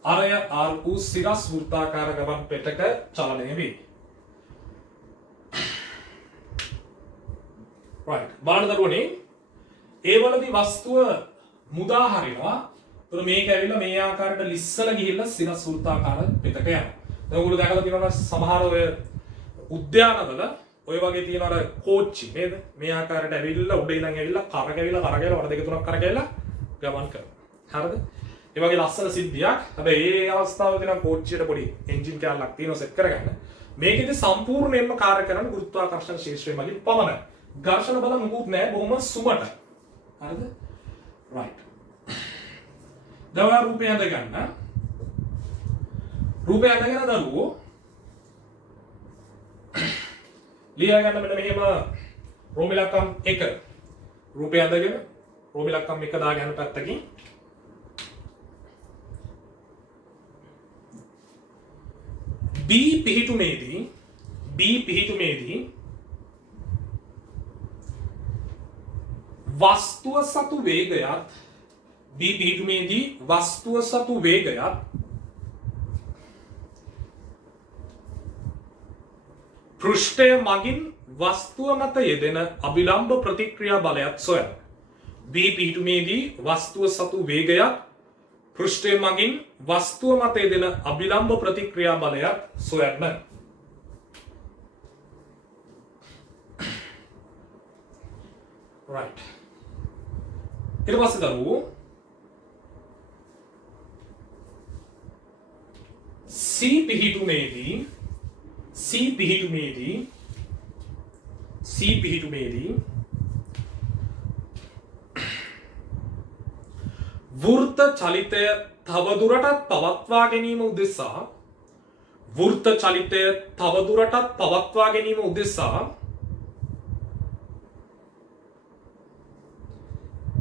අරය ආර් වූ සිරස් වෘත්තාකාර ගමන් පෙතක චලනය වේ. right. බලන්න දරුවනේ ඒ වලදී වස්තුව මුදා හරිනවා. එතකොට මේක ඇවිල්ලා මේ ආකාරයට ලිස්සලා ගිහිල්ලා සිරස් වෘත්තාකාර පෙතක යනවා. දැන් ඔයගොල්ලෝ දැකලා තියෙනවා සමහර ඔය උද්‍යානවල ඔය වගේ තියෙන අර කෝච්චි නේද? මේ ආකාරයට ඇවිල්ලා උඩ ඉඳන් ඇවිල්ලා කරකැවිලා වර දෙක තුනක් කරකැවිලා ගමන් කරනවා. හරිද? ඒ වගේ ලස්සන සිද්ධියක්. හැබැයි මේ අවස්ථාවේදී නම් කෝච්චියට පොඩි එන්ජින් කෑල්ලක් තියෙනවා සෙට් කරගන්න. මේකෙදි සම්පූර්ණයෙන්ම කාර්ය කරන්නේ ගුරුත්වාකර්ෂණ ශේෂ්ත්‍රය මගින් පමණයි. ඝර්ෂණ බල මොකුත් නැහැ. බොහොම සුමට. හරිද? right. දැන් රූපය අඳගන්න. රූපය අඳගෙන දරුවෝ ලියා ගන්න මෙන්න මෙහෙම රෝමිලක්කම් 1. රූපය අඳගෙන රෝමිලක්කම් 1 දාගන්න පැත්තකින් B පිහිටුමේදී වස්තුව සතු වේගයත් පෘෂ්ඨය මගින් වස්තුව මත යෙදෙන අභිලම්බ ප්‍රතික්‍රියා බලයත් සොයන. B පිහිටුමේදී වස්තුව සතු වේගයත් පෘෂ්ඨය මගින් වස්තුව මත යෙදෙන අභිලම්බ ප්‍රතික්‍රියා බලයත් සොයන්න. right. ඊට පස්සේ දරුවෝ C පිහිටුමේදී වෘත්ත චලිතය තවදුරටත් පවත්වා ගැනීම උදෙසා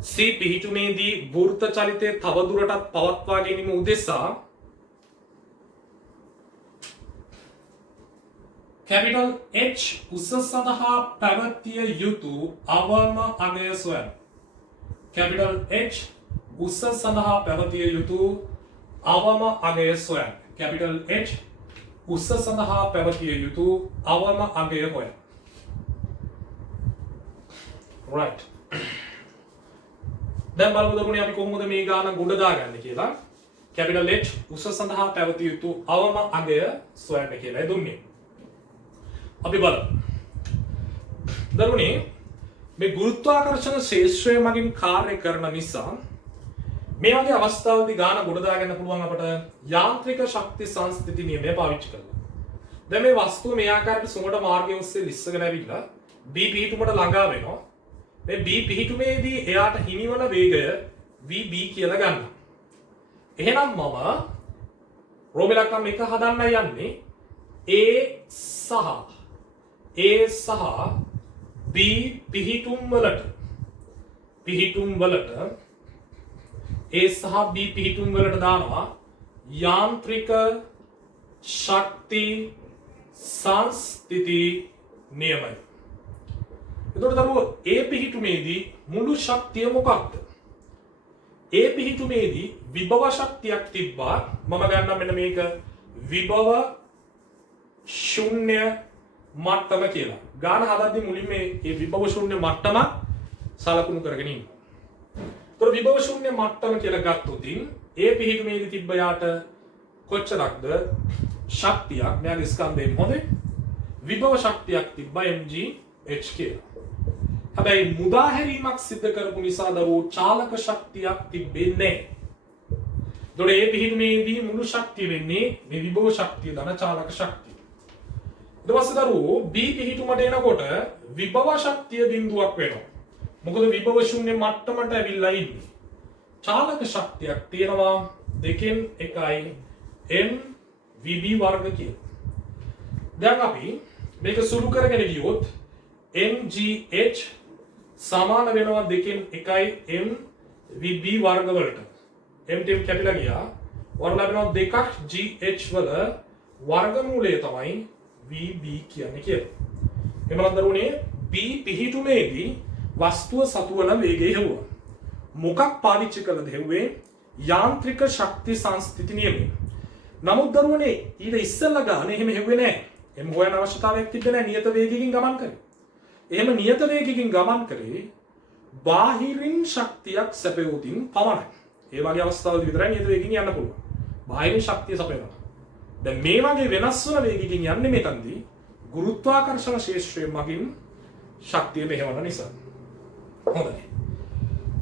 C පිහිටුමේදී වෘත්ත චලිතය තවදුරටත් පවත්වා ගැනීම උදෙසා capital H උස සඳහා පැවතිය යුතු අවම අගය සොයන. capital H උස සඳහා පැවතිය යුතු අවම අගය සොයන. capital H උස සඳහා පැවතිය යුතු අවම අගය හොයන. right. දැන් බලමු දරුවනේ අපි කොහොමද මේ ගාන ගොඩ දාගන්නේ කියලා. capital H උස සඳහා පැවතිය යුතු අවම අගය සොයන්න කියලා දුන්නේ. අපි බලමු. දරුවනේ මේ ගුරුත්වාකර්ෂණ ශේෂ්ත්‍රය මගින් කාර්ය කරන නිසා මේ වගේ අවස්ථාවලදී ගාන ගොඩ දාගන්න පුළුවන් අපට යාන්ත්‍රික ශක්ති සංස්ථිති නියමය පාවිච්චි කරලා. දැන් මේ වස්තුව මේ ආකාරයට සුමට මාර්ගය ඔස්සේ ලිස්සගෙන ඇවිල්ලා B පිහිටුමට ළඟා වෙනවා. මේ B පිහිටුමේදී එයාට හිමිවන වේගය VB කියලා ගන්නවා. එහෙනම් මම රෝම ඉලක්කම් 1 හදන්න යන්නේ A සහ B පිහිටුම් වලට A සහ B පිහිටුම් වලට දානවා යාන්ත්‍රික ශක්ති සංස්ථිති නියමයි. එතකොට දරුවෝ A පිහිටුමේදී මුළු ශක්තිය මොකක්ද? A පිහිටුමේදී විභව ශක්තියක් තිබ්බා. මම ගන්නම් මෙන්න මේක විභව ශූන්‍ය මට්ටම කියලා. ගාන හදද්දී මුලින්ම මේ විභව ශූන්‍ය මට්ටම සලකුණු කරගෙන ඉන්න. ඒතර විභව ශූන්‍ය මට්ටම කියලා ගත්තොත් A පිහිටුමේදී තිබ්බ යාට කොච්චරක්ද ශක්තියක් මෙයාගේ ස්කන්ධයෙන් හොඳේ විභව ශක්තියක් තිබ්බා mgh කියලා. හැබැයි මුදා හැරීමක් සිද්ධ කරපු නිසා දරුවෝ චාලක ශක්තියක් තිබෙන්නේ නැහැ. ඒතකොට A පිහිටුමේදී මුළු ශක්තිය වෙන්නේ මේ විභව ශක්තිය දන චාලක ශක්තිය. ඊට පස්සේ දරුවෝ B පිහිටුමට එනකොට විභව ශක්තිය බිඳුවක් වෙනවා. මොකද විභව ශූන්‍ය මට්ටමට ඇවිල්ලා ඉන්නේ. චාලක ශක්තියක් තියෙනවා 2න් 1යි m VB වර්ග කියලා. දැන් අපි මේක සුළු කරගෙන ගියොත් mgh සමාන වෙනවා 2න් 1යි m VB වර්ග වලට. m ටීම් කැපිලා ගියා. වර්ග ලැබෙනවා 2ක් gh වල වර්ගමූලය තමයි VB කියන්නේ කියලා. එමනම් දරුවනේ B පිහිටුමේදී වස්තුව සතුවන වේගය හෙව්වා. මොකක් පාවිච්චි කළද හෙව්වේ? යාන්ත්‍රික ශක්ති සංස්ථිති නියමය. නමුත් දරුවනේ ඊට ඉස්සෙල්ලා ගානේ එහෙම හෙව්වේ නැහැ. එහෙම හොයන අවශ්‍යතාවයක් තිබ්බේ නැහැ. නියත වේගයකින් ගමන් කරේ. එහෙම නියත වේගයකින් ගමන් කරේ බාහිරින් ශක්තියක් සැපයුවොතින් පමණයි. ඒ වගේ අවස්ථාවල විතරයි නියත වේගකින් යන්න පුළුවන්. බාහිරින් ශක්තිය සැපයනවා. දැන් මේ වගේ වෙනස් වන වේගකින් යන්නේ මෙතනදී ගුරුත්වාකර්ෂණ ශේෂ්ත්‍රය මගින් ශක්තිය මෙහෙවන නිසා. හොඳයි.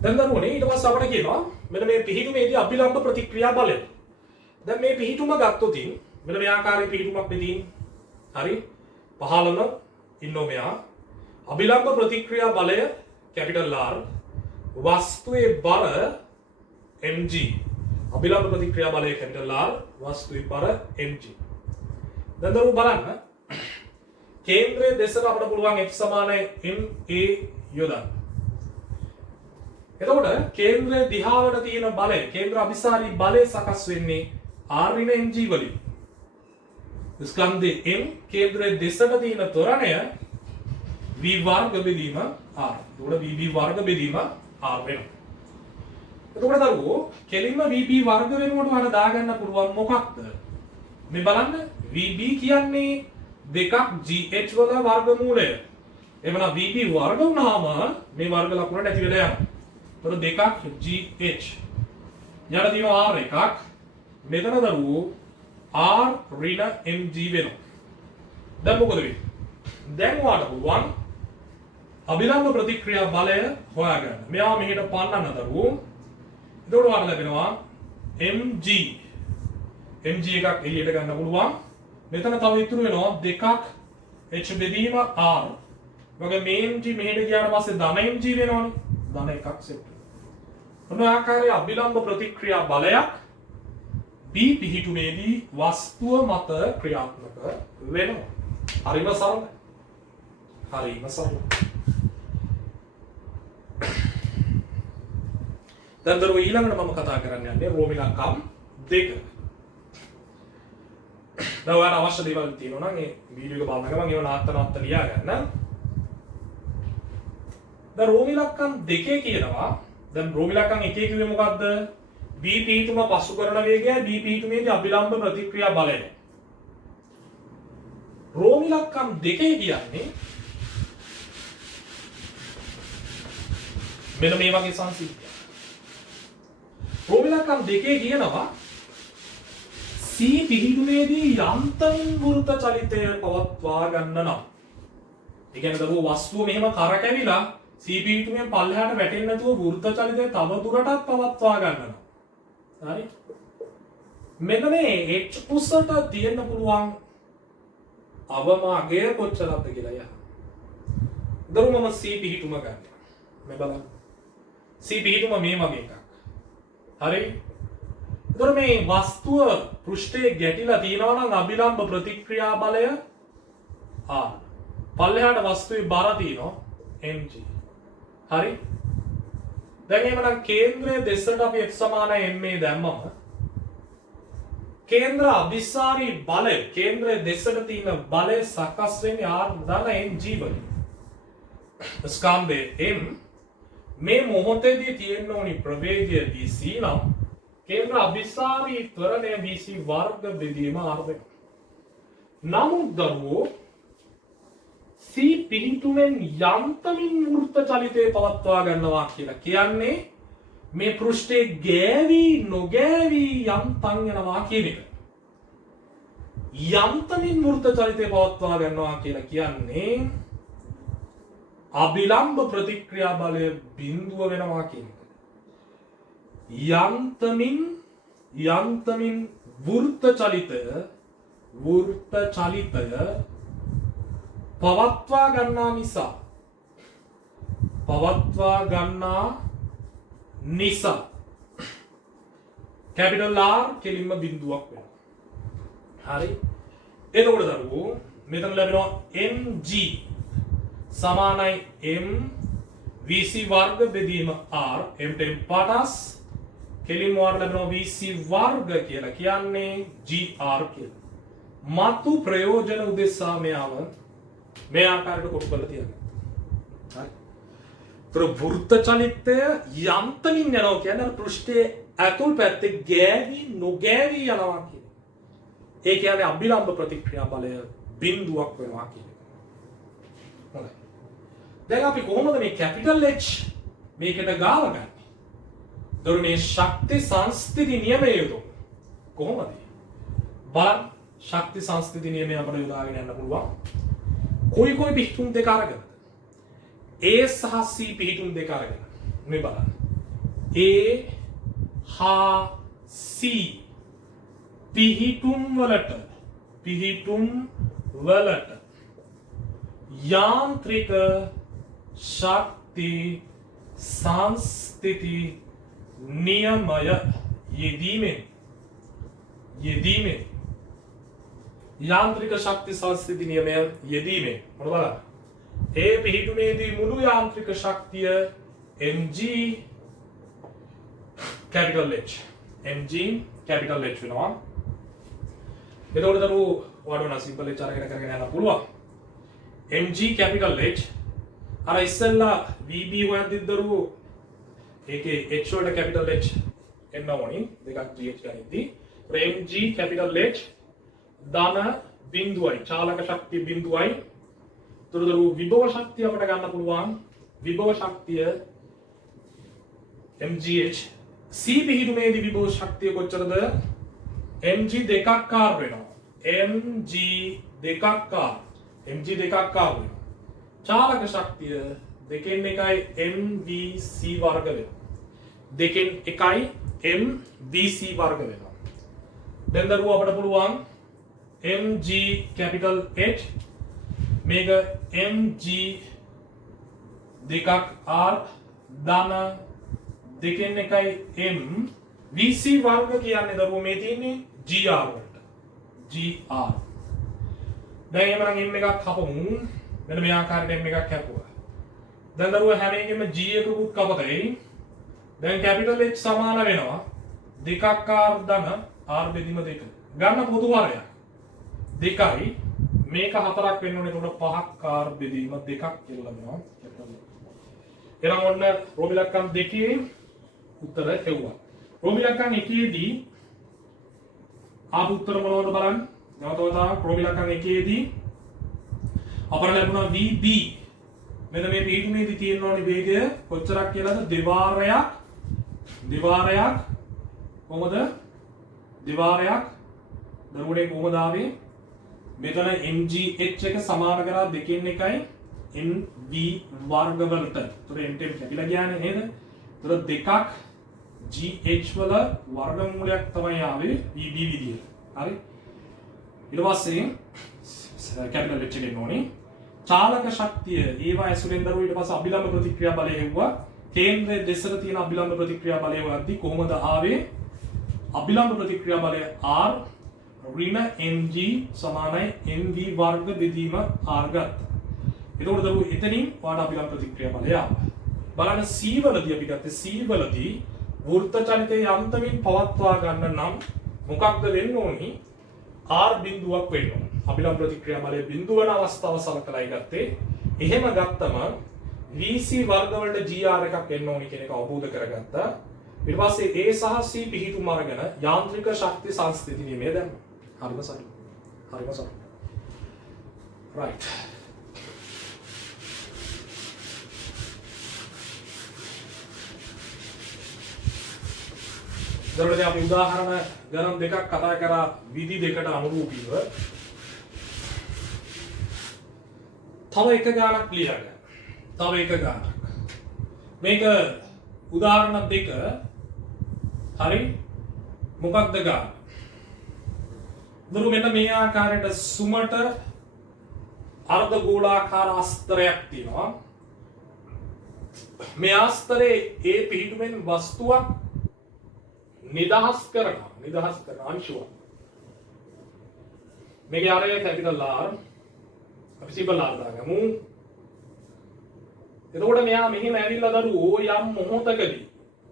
දැන් දරුවනේ ඊට පස්සේ අපිට කියනවා මෙන්න මේ පිහිටුමේදී අභිලම්බ ප්‍රතික්‍රියා බලය. දැන් මේ පිහිටුම ගත්තොත් මෙන්න මේ ආකාරයේ පිහිටුමක් මෙදී හරි 15 ඉන්නෝ මෙයා අභිලම්බ ප්‍රතික්‍රියා බලය කැපිටල් R වස්තුවේ බර mg අභිලම්බ ප්‍රතික්‍රියා බලය කැපිටල් R වස්තුවේ බර mg. දැන් දරුවෝ බලන්න කේන්ද්‍රයේ දෙසට අපිට පුළුවන් f සමානයි ma යොදන්න. එතකොට කේන්ද්‍රයේ දිහාවට තියෙන බලය කේන්ද්‍ර අභිසාරී බලය සකස් වෙන්නේ R ඍණ mg වලින්. ස්කන්ධේ m කේන්ද්‍රයේ දෙසට තියෙන ත්වරණය v වර්ග බෙදීම r. එතකොට vb වර්ග බෙදීම r වෙනවා. එතකොට දරුවෝ කෙලින්ම vb වර්ග වෙනුවට වඩා දාගන්න පුළුවන් මොකක්ද? මේ බලන්න vb කියන්නේ 2ක් gh වල වර්ගමූලය. එවනම් vb වර්ග වුණාම මේ වර්ග ලකුණ නැති වෙලා යනවා. එතකොට 2ක් gh යට තියෙනවා r එකක්. මෙතන දරුවෝ r ඍණ mg වෙනවා. දැන් මොකද වෙන්නේ? දැන් ඔයාලට පුළුවන් අභිලම්බ ප්‍රතික්‍රියා බලය හොයාගන්න. මෙයා මෙහෙට පන්නන්න දරුවෝ. එතකොට ඔයාලට ලැබෙනවා mg එකක් එළියට ගන්න පුළුවන්. මෙතන තව ඉතුරු වෙනවා 2ක් h බෙදීම r. වගේ මේ mg මෙහෙට ගියාට පස්සේ ධන mg වෙනවනේ. ධන එකක් සෙට් වෙනවා. මොන ආකාරයේ අභිලම්බ ප්‍රතික්‍රියා බලයක් B පිහිටුමේදී වස්තුව මත ක්‍රියාත්මක වෙනවා. හරිම සරලයි. හරිම සරලයි. දැන් දරුවෝ ඊළඟට මම කතා කරන්න යන්නේ රෝම ඉලක්කම් 2. දැන් ඔයාලට අවශ්‍ය දේවල් තියෙනවා නම් ඒ වීඩියෝ එක බලන ගමන් ඒව නාත්ත ලියා ගන්න. දැන් රෝම ඉලක්කම් 2 කියනවා. දැන් රෝම ඉලක්කම් 1 කිව්වේ මොකද්ද? B පිහිටුම පසු කරන වේගයයි B පිහිටුමේදී අභිලම්බ ප්‍රතික්‍රියා බලයයි. රෝම ඉලක්කම් 2 කියන්නේ මෙන්න මේ වගේ සංසිද්ධියක්. රෝම ඉලක්කම් 2 කියනවා C පිහිටුමේදී යන්තමින් වෘත්ත චලිතය පවත්වා ගන්න නම්. ඒ කියන්නේ දරුවෝ වස්තුව මෙහෙම කරකැවිලා C පිහිටුමෙන් පල්ලෙහාට වැටෙන්නේ නැතුව වෘත්ත චලිතය තව දුරටත් පවත්වා ගන්න නම්. හරි මෙන්න මේ h උසට තියෙන්න පුළුවන් අවමාගය කොච්චරද කියලා යහ. දරුවෝ මම C පිහිටුම ගන්න. මේ බලන්න. C පිහිටුම මේ වගේ එකක්. හරි. එතකොට මේ වස්තුව පෘෂ්ඨයේ ගැටිලා තියෙනවා නම් අභිලම්බ ප්‍රතික්‍රියා බලය R. පල්ලෙහාට වස්තුවේ බර තියෙනවා mg. හරි? දැන් එහෙනම් කේන්ද්‍රයේ දෙසට අපි x සමානයි ma දැම්මම කේන්ද්‍ර අභිසාරී බලය කේන්ද්‍රයේ දෙසට තියෙන බලය සකස් වෙන්නේ R ධන mg වලින්. ස්කන්ධයේ m මේ මොහොතේදී තියෙන්න ඕනි ප්‍රවේගය vc නම් කේන්ද්‍ර අභිසාරී ත්වරණය vc වර්ග බෙදීම r වෙනවා. නමුත් දරුවෝ C පිහිටුවෙන් යන්තමින් වෘත්ත චලිතය පවත්වා ගන්නවා කියලා කියන්නේ මේ පෘෂ්ඨයේ ගෑවි නොගෑවි යන්තම් යනවා කියන එක. යන්තමින් වෘත්ත චලිතය පවත්වා ගන්නවා කියලා කියන්නේ අභිලම්බ ප්‍රතික්‍රියා බලය බිඳුව වෙනවා කියන එක. යන්තමින් වෘත්ත චලිතය පවත්වා ගන්නා නිසා කැපිටල් R කෙලින්ම බිඳුවක් වෙනවා. හරි? එතකොට දරුවෝ මෙතන ලැබෙනවා mg සමානයි m vc වර්ග බෙදීම r m ට m පාටස් කෙලින්ම වර්ග ලැබෙනවා vc වර්ග කියලා කියන්නේ gr කියලා. මතු ප්‍රයෝජන උදෙසා මෙයාව මේ ආකාරයට කොටු කරලා තියනවා. හරි. ඒතර වෘත්ත චලිතය යන්තමින් යනවා කියන්නේ පෘෂ්ඨයේ ඇතුල් පැත්තේ ගෑවි නොගෑවි යනවා කියන්නේ. ඒ කියන්නේ අභිලම්බ ප්‍රතික්‍රියා බලය බිඳුවක් වෙනවා කියන්නේ. හොඳයි. දැන් අපි කොහොමද මේ කැපිටල් H මේකට ගාවගන්නේ? ඒතර මේ ශක්ති සංස්ථිති නියමය යොදමු. කොහොමද? බලන්න ශක්ති සංස්ථිති නියමය අපිට යොදාගෙන යන්න පුළුවන්. කොයි පිහිටුම් දෙක අරගෙන A සහ C පිහිටුම් දෙක අරගෙන මේ බලන්න A හා C පිහිටුම් වලට යාන්ත්‍රික ශක්ති සංස්ථිති නියමය යෙදීමෙන් යාන්ත්‍රික ශක්ති සංස්ථිති නියමය යෙදීමෙන් මොන බලන්න ඒ පිහිටුමේදී මුළු යාන්ත්‍රික ශක්තිය mg capital H වෙනවා. එතකොට දරුවෝ වඩවන සිම්පල් H අරගෙන කරගෙන යන්න පුළුවන්. mg capital H අර ඉස්සෙල්ලා vb හොයද්දි දරුවෝ ඒකේ h වලට capital H එන්න ඕනි දෙකක් gh ගනිද්දි mg capital H ධන බිඳුවයි චාලක ශක්තිය බිඳුවයි. තුරුදරු විභව ශක්තිය අපිට ගන්න පුළුවන්. විභව ශක්තිය mgh C පිහිටුමේදී විභව ශක්තිය කොච්චරද? mg දෙකක් කාර් වෙනවා. mg දෙකක් කාර් වෙනවා. චාලක ශක්තිය දෙකෙන් එකයි mvc වර්ග වෙනවා. දෙකෙන් එකයි mvc වර්ග වෙනවා. දැන් දරුවෝ අපිට පුළුවන් mg capital H මේක mg දෙකක් r ධන දෙකෙන් එකයි m vc වර්ග කියන්නේ දරුවෝ මේ තියෙන්නේ gr වලට gr. දැන් එහෙනම් m එකක් කපමු. මෙන්න මේ ආකාරයට m එකක් කැපුවා. දැන් දරුවෝ හැම එකෙම g එකකුත් කපතයි. දැන් capital H සමාන වෙනවා දෙකක් r ධන r බෙදීම දෙක. ගන්න පොදු හරයක් දෙකයි මේක හතරක් වෙන්න ඕනේ. එතකොට පහක් r බෙදීම දෙකක් කියලා ලබනවා. එහෙනම් ඔන්න රෝම ඉලක්කම් දෙකේ උත්තර එව්වා. රෝම ඉලක්කම් එකේදී ආපු උත්තර මොනවද බලන්න. නැවතවතාවක් රෝම ඉලක්කම් එකේදී අපර ලැබුණා VB. මෙන්න මේ පිටුමේදී තියෙන ඕනේ වේගය කොච්චරක් කියලාද? දෙවාරයක් කොහොමද? දෙවාරයක් දරුවනේ කොහොමද ආවේ? මෙතන mgh එක සමාන කරා දෙකෙන් එකයි mv වර්ග වලට. ඒතර mt කැපිලා ගියානේ නේද? ඒතර දෙකක් gh වල වර්ගමූලයක් තමයි ආවේ vb විදියට. හරි? ඊට පස්සේ කැපිටල් h එකෙන් ඕනේ චාලක ශක්තිය ඒවා ඇසුරෙන් දරුවෝ ඊට පස්සේ අභිලම්බ ප්‍රතික්‍රියා බලය හෙව්වා. කේන්ද්‍රයේ දෙසට තියෙන අභිලම්බ ප්‍රතික්‍රියා බලය වලදී කොහොමද ආවේ? අභිලම්බ ප්‍රතික්‍රියා බලය R ඍණ mg සමානයි mv වර්ග බෙදීම R ගත්තා. එතකොට දරුවෝ එතනින් ඔයාලට අභිලම්බ ප්‍රතික්‍රියා බලය ආවා. බලන්න C වලදී අපි ගත්තේ C වලදී වෘත්ත චලිතයේ යන්තමින් පවත්වා ගන්න නම් මොකක්ද වෙන්න ඕනි? R බිඳුවක් වෙන්න ඕන. අභිලම්බ ප්‍රතික්‍රියා බලය බිඳුව වන අවස්ථාව සලකලායි ගත්තේ. එහෙම ගත්තම VC වර්ග වලට GR එකක් එන්න ඕනි කියන එක අවබෝධ කරගත්තා. ඊට පස්සේ A සහ C පිහිටුම් අරගෙන යාන්ත්‍රික ශක්ති සංස්ථිති නියමය දැම්මා. හරිම සරලයි. හරිම සරලයි. right. දරුවනේ අපි උදාහරණ ගණන් දෙකක් කතා කරා විදි දෙකට අනුරූපීව. තව එක ගානක් ලියගන්න. තව එක ගානක්. මේක උදාහරණ දෙක. හරි? මොකක්ද ගාන? දරුවෝ මෙන්න මේ ආකාරයට සුමට අර්ධ ගෝලාකාර අස්තරයක් තියෙනවා. මේ අස්තරේ ඒ පිහිටුවෙන් වස්තුවක් නිදහස් කරන අංශුවක්. මේකේ ආරය කැපිටල් R අපි සිම්පල් R දාගමු. එතකොට මෙයා මෙහෙම ඇවිල්ලා දරුවෝ යම් මොහොතකදී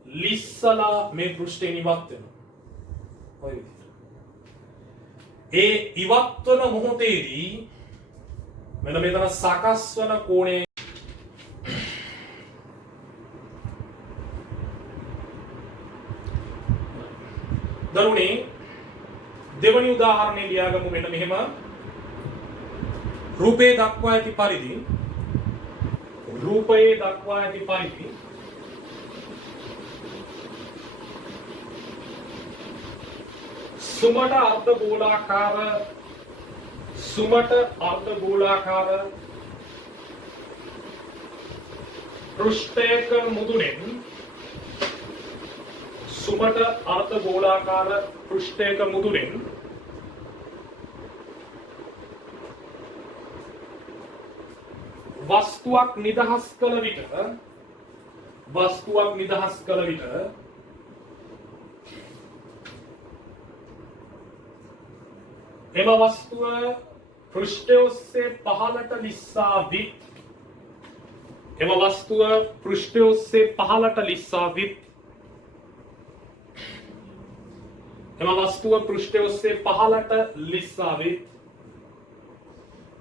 ලිස්සලා මේ පෘෂ්ඨයෙන් ඉවත් වෙනවා. ඔය විදිහට. ඒ ඉවත් වන මොහොතේදී මෙන්න මෙතන සකස් වන කෝණය දරුවනේ දෙවනි උදාහරණය ලියාගමු මෙන්න මෙහෙම. රූපේ දක්වා ඇති පරිදි සුමට අර්ධ ගෝලාකාර පෘෂ්ඨයක මුදුනෙන් වස්තුවක් නිදහස් කළ විට එම වස්තුව පෘෂ්ඨය ඔස්සේ පහළට ලිස්සා විත්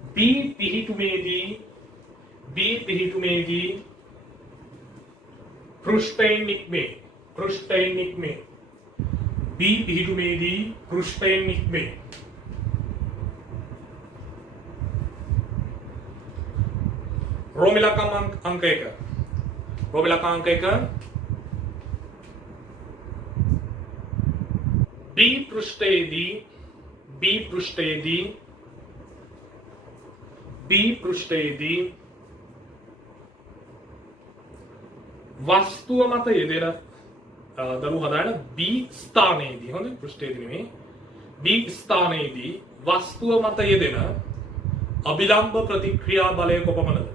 B පිහිටුමේදී පෘෂ්ඨයෙන් නික්මේ. රෝමිලකම් අංක 1. B පෘෂ්ඨයේදී වස්තුව මත යෙදෙන දරු හදාගෙන B ස්ථානයේදී හොඳ පෘෂ්ඨයේදී නෙමෙයි B ස්ථානයේදී වස්තුව මත යෙදෙන අභිලම්බ ප්‍රතික්‍රියා බලය කොපමණද?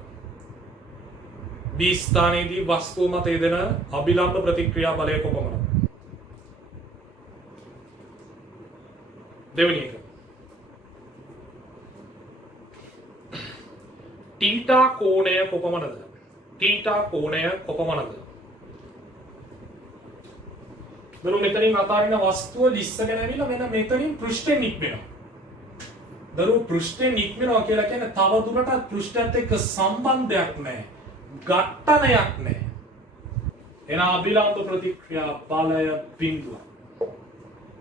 B ස්ථානයේදී වස්තුව මත යෙදෙන අභිලම්බ ප්‍රතික්‍රියා බලය කොපමණද? දෙවෙනි එක. තීටා කෝණය කොපමණද? දරු මෙතනින් අතාරින වස්තුව ලිස්සගෙන ඇවිල්ලා මෙන්න මෙතනින් පෘෂ්ඨයෙන් නික්මෙනවා. දරු පෘෂ්ඨයෙන් නික්මෙනවා කියලා කියන්නේ තව දුරටත් පෘෂ්ඨයත් එක්ක සම්බන්ධයක් නැහැ. ඝට්ටනයක් නැහැ. එන අභිලම්බ ප්‍රතික්‍රියා බලය බිඳුව.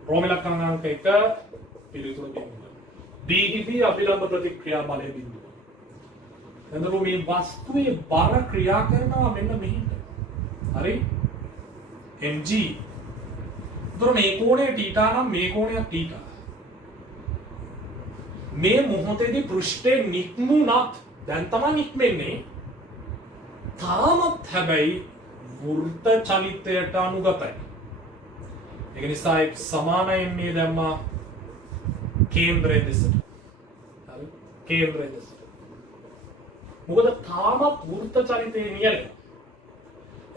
රෝමිලකම් අංක 1 පිළිතුර බිඳුව. B හිදී අභිලම්බ ප්‍රතික්‍රියා බලය බිඳුව. එතකොට මේ වස්තුවේ බර ක්‍රියා කරනවා මෙන්න මෙහෙට. හරි? mg. එතකොට මේ කෝණය θ නම් මේ කෝණයක් θ. මේ මොහොතේදී පෘෂ්ඨේ නික්මුණත් දැන් තමයි නික්මෙන්නේ. තාමත් හැබැයි වෘත්ත චලිතයට අනුගතයි. ඒක නිසා එක් සමානයෙන් මේ දැම්මා කේන්ද්‍රයේ දෙසට. හරි? කේන්ද්‍රයේ දෙසට. මොකද තාමත් වෘත්ත චලිතයේ නියැලෙනවා.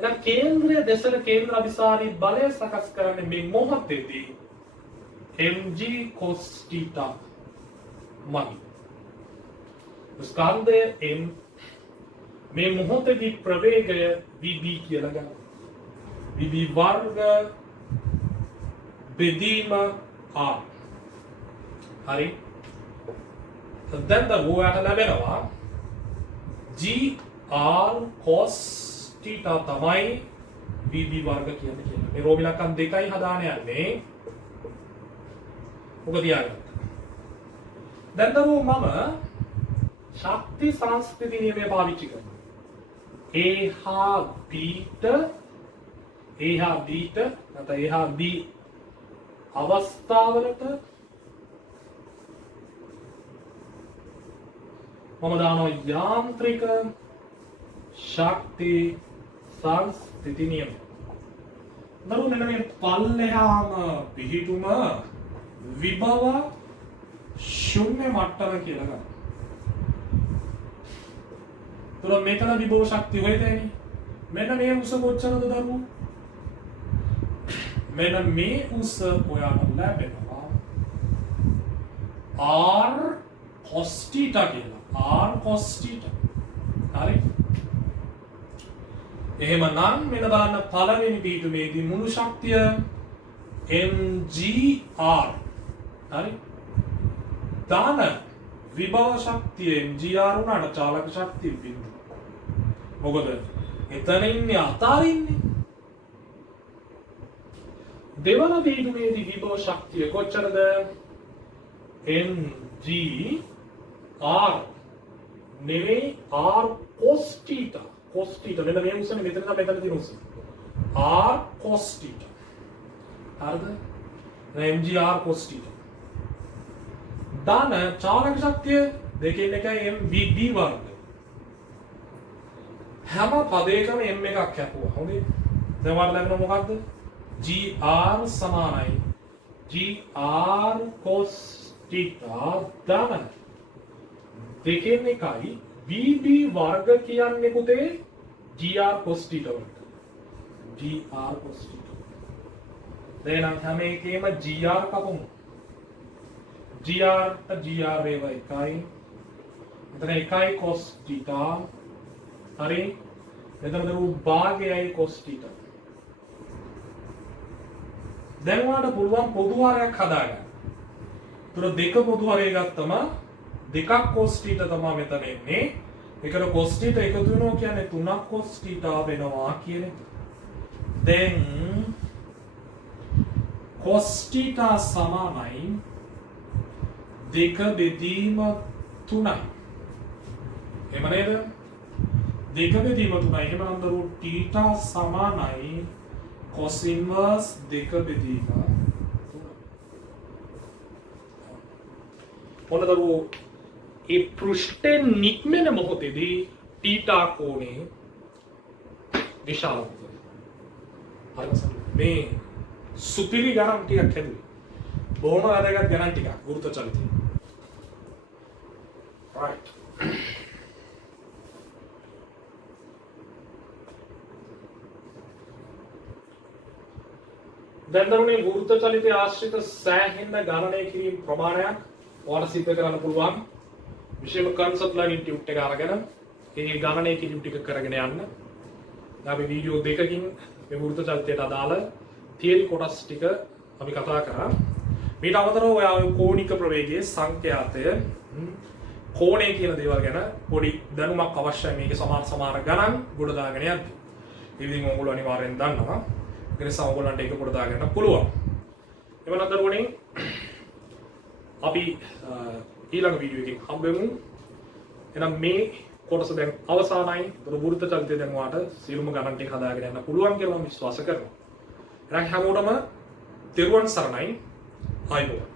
එහෙනම් කේන්ද්‍රය දෙසට කේන්ද්‍ර අභිසාරී බලය සකස් කරන්නේ මේ මොහොතේදී mg cos theta මගින්. ස්කන්ධය m මේ මොහොතේදී ප්‍රවේගය vb කියලා ගන්න. vb වර්ග බෙදීම r. හරි. දැන් ඔයාට ලැබෙනවා gr cos theta තමයි vb වර්ග කියන්නේ කියලා. මේ රෝමි ලක්කම් දෙකයි හදාන යන්නේ. ඔක තියාගන්න. දැන් මම ශක්ති සංස්කෘති නියමය පාවිච්චි කරනවා. a හා b නැත්නම් a හා b අවස්ථාවලට මම දානවා යාන්ත්‍රික ශක්ති සංස්ථිති නියම. දරුවෝ මෙන්න මේ පල්ලෙහාම පිහිටුම විභව ශුන්‍ය මට්ටම කියලා ගන්න. තුල මෙතන විභව ශක්තිය හොයදේනේ. මෙන්න මේ උස කොච්චරද දරුවෝ? මෙන්න මේ උස ඔයාලට ලැබෙනවා r cos theta කියලා. r cos theta. හරි. එහෙමනම් මෙන්න බලන්න පළවෙනි පිටුමේදී මුළු ශක්තිය mgr. හරි. දාන විභව ශක්තිය mgr උනාට චාලක ශක්තිය බිඳු. මොකද එතන ඉන්නේ අතාරින්නේ. දෙවන පිටුමේදී විභව ශක්තිය කොච්චරද? mgr නෙවෙයි r cos theta. cos theta මෙන්න මේ උසනේ මෙතන තමයි මෙතන තියෙන උස. r cos theta. හරිද? mgr cos theta. දාන චාලක ශක්තිය දෙකෙන් එකයි mvb වර්ග. හැම පදයකම m එකක් කැපුවා. හොඳේ. දැන් වාට ලැබෙන මොකක්ද? gr සමානයි gr cos theta දාන දෙකෙන් එකයි vb වර්ග කියන්නේ පුතේ gr cos theta වලට. gr cos theta. දැන් හැම එකේම gr කපමු. gr gr වේව එකයි. මෙතන එකයි cos theta. හරි. මෙතන දරු භාගයයි cos theta. දැන් ඔයාලට පුළුවන් පොදු හරයක් හදාගන්න. ඒතර දෙක පොදු හරය ගත්තම දෙකක් cos theta තමයි මෙතන එන්නේ. ඒකට cos theta එකතු වෙනවා කියන්නේ 3ක් cos theta වෙනවා කියන එක. දැන් cos theta සමානයි 2 බෙදීම 3යි. එහෙම නේද? 2 බෙදීම 3යි. එහෙමනම් දරුවෝ theta සමානයි cos inverse 2 බෙදීම 3. ඔන්න දරුවෝ ඒ පෘෂ්ඨයෙන් නික්මෙන මොහොතේදී තීටා කෝණය විශාල වෙනවා. හරිද? මේ සුපිරි ගණන් ටිකක් හැදුවේ. බොහොම වැදගත් ගණන් ටිකක් වෘත්ත චලිතය. right. දැන් දරුවනේ වෘත්ත චලිතය ආශ්‍රිත සෑහෙන ගණනය කිරීම ප්‍රමාණයක් ඔයාලට සිද්ධ කරන්න පුළුවන්. විශේෂම concept line institute එක අරගෙන ඒ ගණනය කිරීම ටික කරගෙන යන්න. අපි වීඩියෝ දෙකකින් මේ වෘත්ත චලිතයට අදාළ තියරි කොටස් ටික අපි කතා කරා. මේට අමතරව ඔයා කෝණික ප්‍රවේගයේ සංඛ්‍යාතය කෝණය කියන දේවල් ගැන පොඩි දැනුමක් අවශ්‍යයි. මේකේ සමාන ගණන් ගොඩ දාගෙන යන්න. ඒ විදිහින් ඔයගොල්ලෝ අනිවාර්යෙන් දන්නවා. ඒ නිසා ඔයගොල්ලන්ට ඒක ගොඩ දාගන්න පුළුවන්. එවනම් දරුවනේ අපි ඊළඟ වීඩියෝ එකකින් හම්බෙමු. එහෙනම් මේ කොටස දැන් අවසానයි. ඒක වෘත්ත චලිතය දැන් ඔයාලට සියලුම ගණන් ටික හදාගෙන යන්න පුළුවන් කියලා මම විශ්වාස කරනවා. එහෙනම් හැමෝටම තෙරුවන් සරණයි. ආයුබෝවන්.